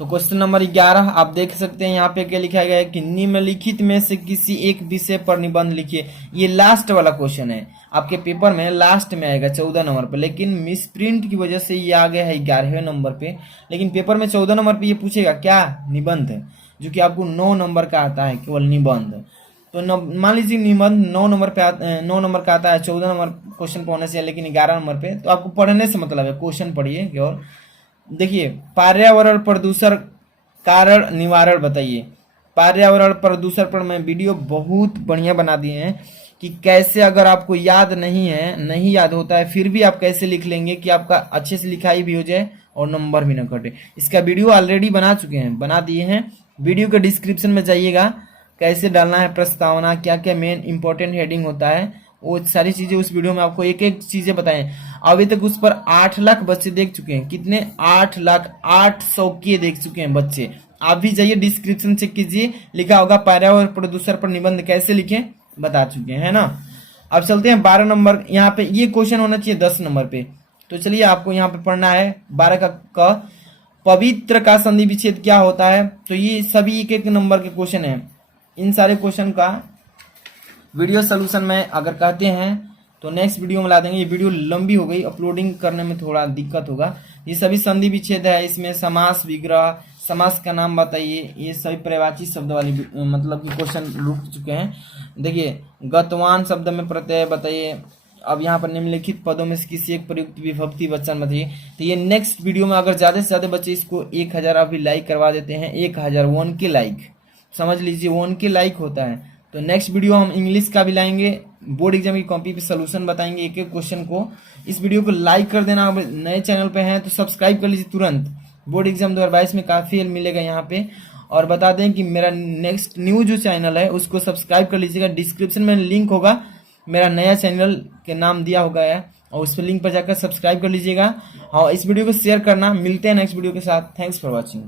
तो क्वेश्चन नंबर 11 आप देख सकते हैं, यहाँ पे क्या लिखा गया है कि निम्नलिखित में से किसी एक विषय पर निबंध लिखिए। ये लास्ट वाला क्वेश्चन है, आपके पेपर में लास्ट में आएगा 14 नंबर पर, लेकिन मिस प्रिंट की वजह से ये आ गया है 11वें नंबर पे। लेकिन पेपर में 14 नंबर पे ये पूछेगा क्या, निबंध, जो कि आपको 9 नंबर का आता है केवल निबंध। तो मान लीजिए निबंध 9 नंबर पे 9 नंबर का आता है, 14 नंबर क्वेश्चन पे होने से, लेकिन 11 नंबर पे। तो आपको पढ़ने से मतलब है, क्वेश्चन पढ़िए केवल। देखिए पर्यावरण प्रदूषण कारण निवारण बताइए। पर्यावरण प्रदूषण पर मैं वीडियो बहुत बढ़िया बना दिए हैं कि कैसे, अगर आपको याद नहीं है, नहीं याद होता है, फिर भी आप कैसे लिख लेंगे कि आपका अच्छे से लिखाई भी हो जाए और नंबर भी ना कटे। इसका वीडियो ऑलरेडी बना चुके हैं, बना दिए हैं। वीडियो के डिस्क्रिप्शन में जाइएगा, कैसे डालना है प्रस्तावना, क्या क्या मेन इंपॉर्टेंट हेडिंग होता है, वो सारी चीजें उस वीडियो में आपको एक एक चीजें बताएं। अभी तक उस पर 8 लाख बच्चे देख चुके हैं। कितने, 8,08,100 के देख चुके हैं बच्चे। आप भी जाइए डिस्क्रिप्शन चेक कीजिए, लिखा होगा पर्यावरण प्रदूषण पर निबंध कैसे लिखें, बता चुके हैं ना। अब चलते हैं 12 नंबर। यहाँ पे ये क्वेश्चन होना चाहिए 10 नंबर पे। तो चलिए आपको यहाँ पे पढ़ना है 12 का पवित्र का संधि विच्छेद क्या होता है। तो ये सभी एक एक नंबर के क्वेश्चन है। इन सारे क्वेश्चन का वीडियो सोल्यूशन में अगर कहते हैं तो नेक्स्ट वीडियो में ला देंगे। ये वीडियो लंबी हो गई, अपलोडिंग करने में थोड़ा दिक्कत होगा। ये सभी संधि विच्छेद है, इसमें समास विग्रह, समास का नाम बताइए, ये सभी पर्यायवाची शब्द वाली मतलब कि क्वेश्चन रुक चुके हैं। देखिए गतवान शब्द में प्रत्यय बताइए। अब यहाँ पर निम्नलिखित पदों में से किसी एक प्रयुक्त विभक्ति वचन बताइए। तो ये नेक्स्ट वीडियो में अगर ज्यादा से ज्यादा बच्चे इसको 1000 अभी लाइक करवा देते हैं, 1000 1 के लाइक, समझ लीजिए 1 के लाइक होता है, तो नेक्स्ट वीडियो हम इंग्लिश का भी लाएंगे, बोर्ड एग्जाम की कॉपी पे सोल्यूशन बताएंगे एक एक क्वेश्चन को। इस वीडियो को लाइक कर देना। अगर नए चैनल पे हैं तो सब्सक्राइब कर लीजिए तुरंत। बोर्ड एग्जाम 2022 में काफी हेल्प मिलेगा यहाँ पे। और बता दें कि मेरा नेक्स्ट न्यू जो चैनल है उसको सब्सक्राइब कर लीजिएगा। डिस्क्रिप्शन में लिंक होगा, मेरा नया चैनल के नाम दिया होगा है, और उस पर लिंक पर जाकर सब्सक्राइब कर लीजिएगा। और इस वीडियो को शेयर करना। मिलते हैं नेक्स्ट वीडियो के साथ। Thanks for watching.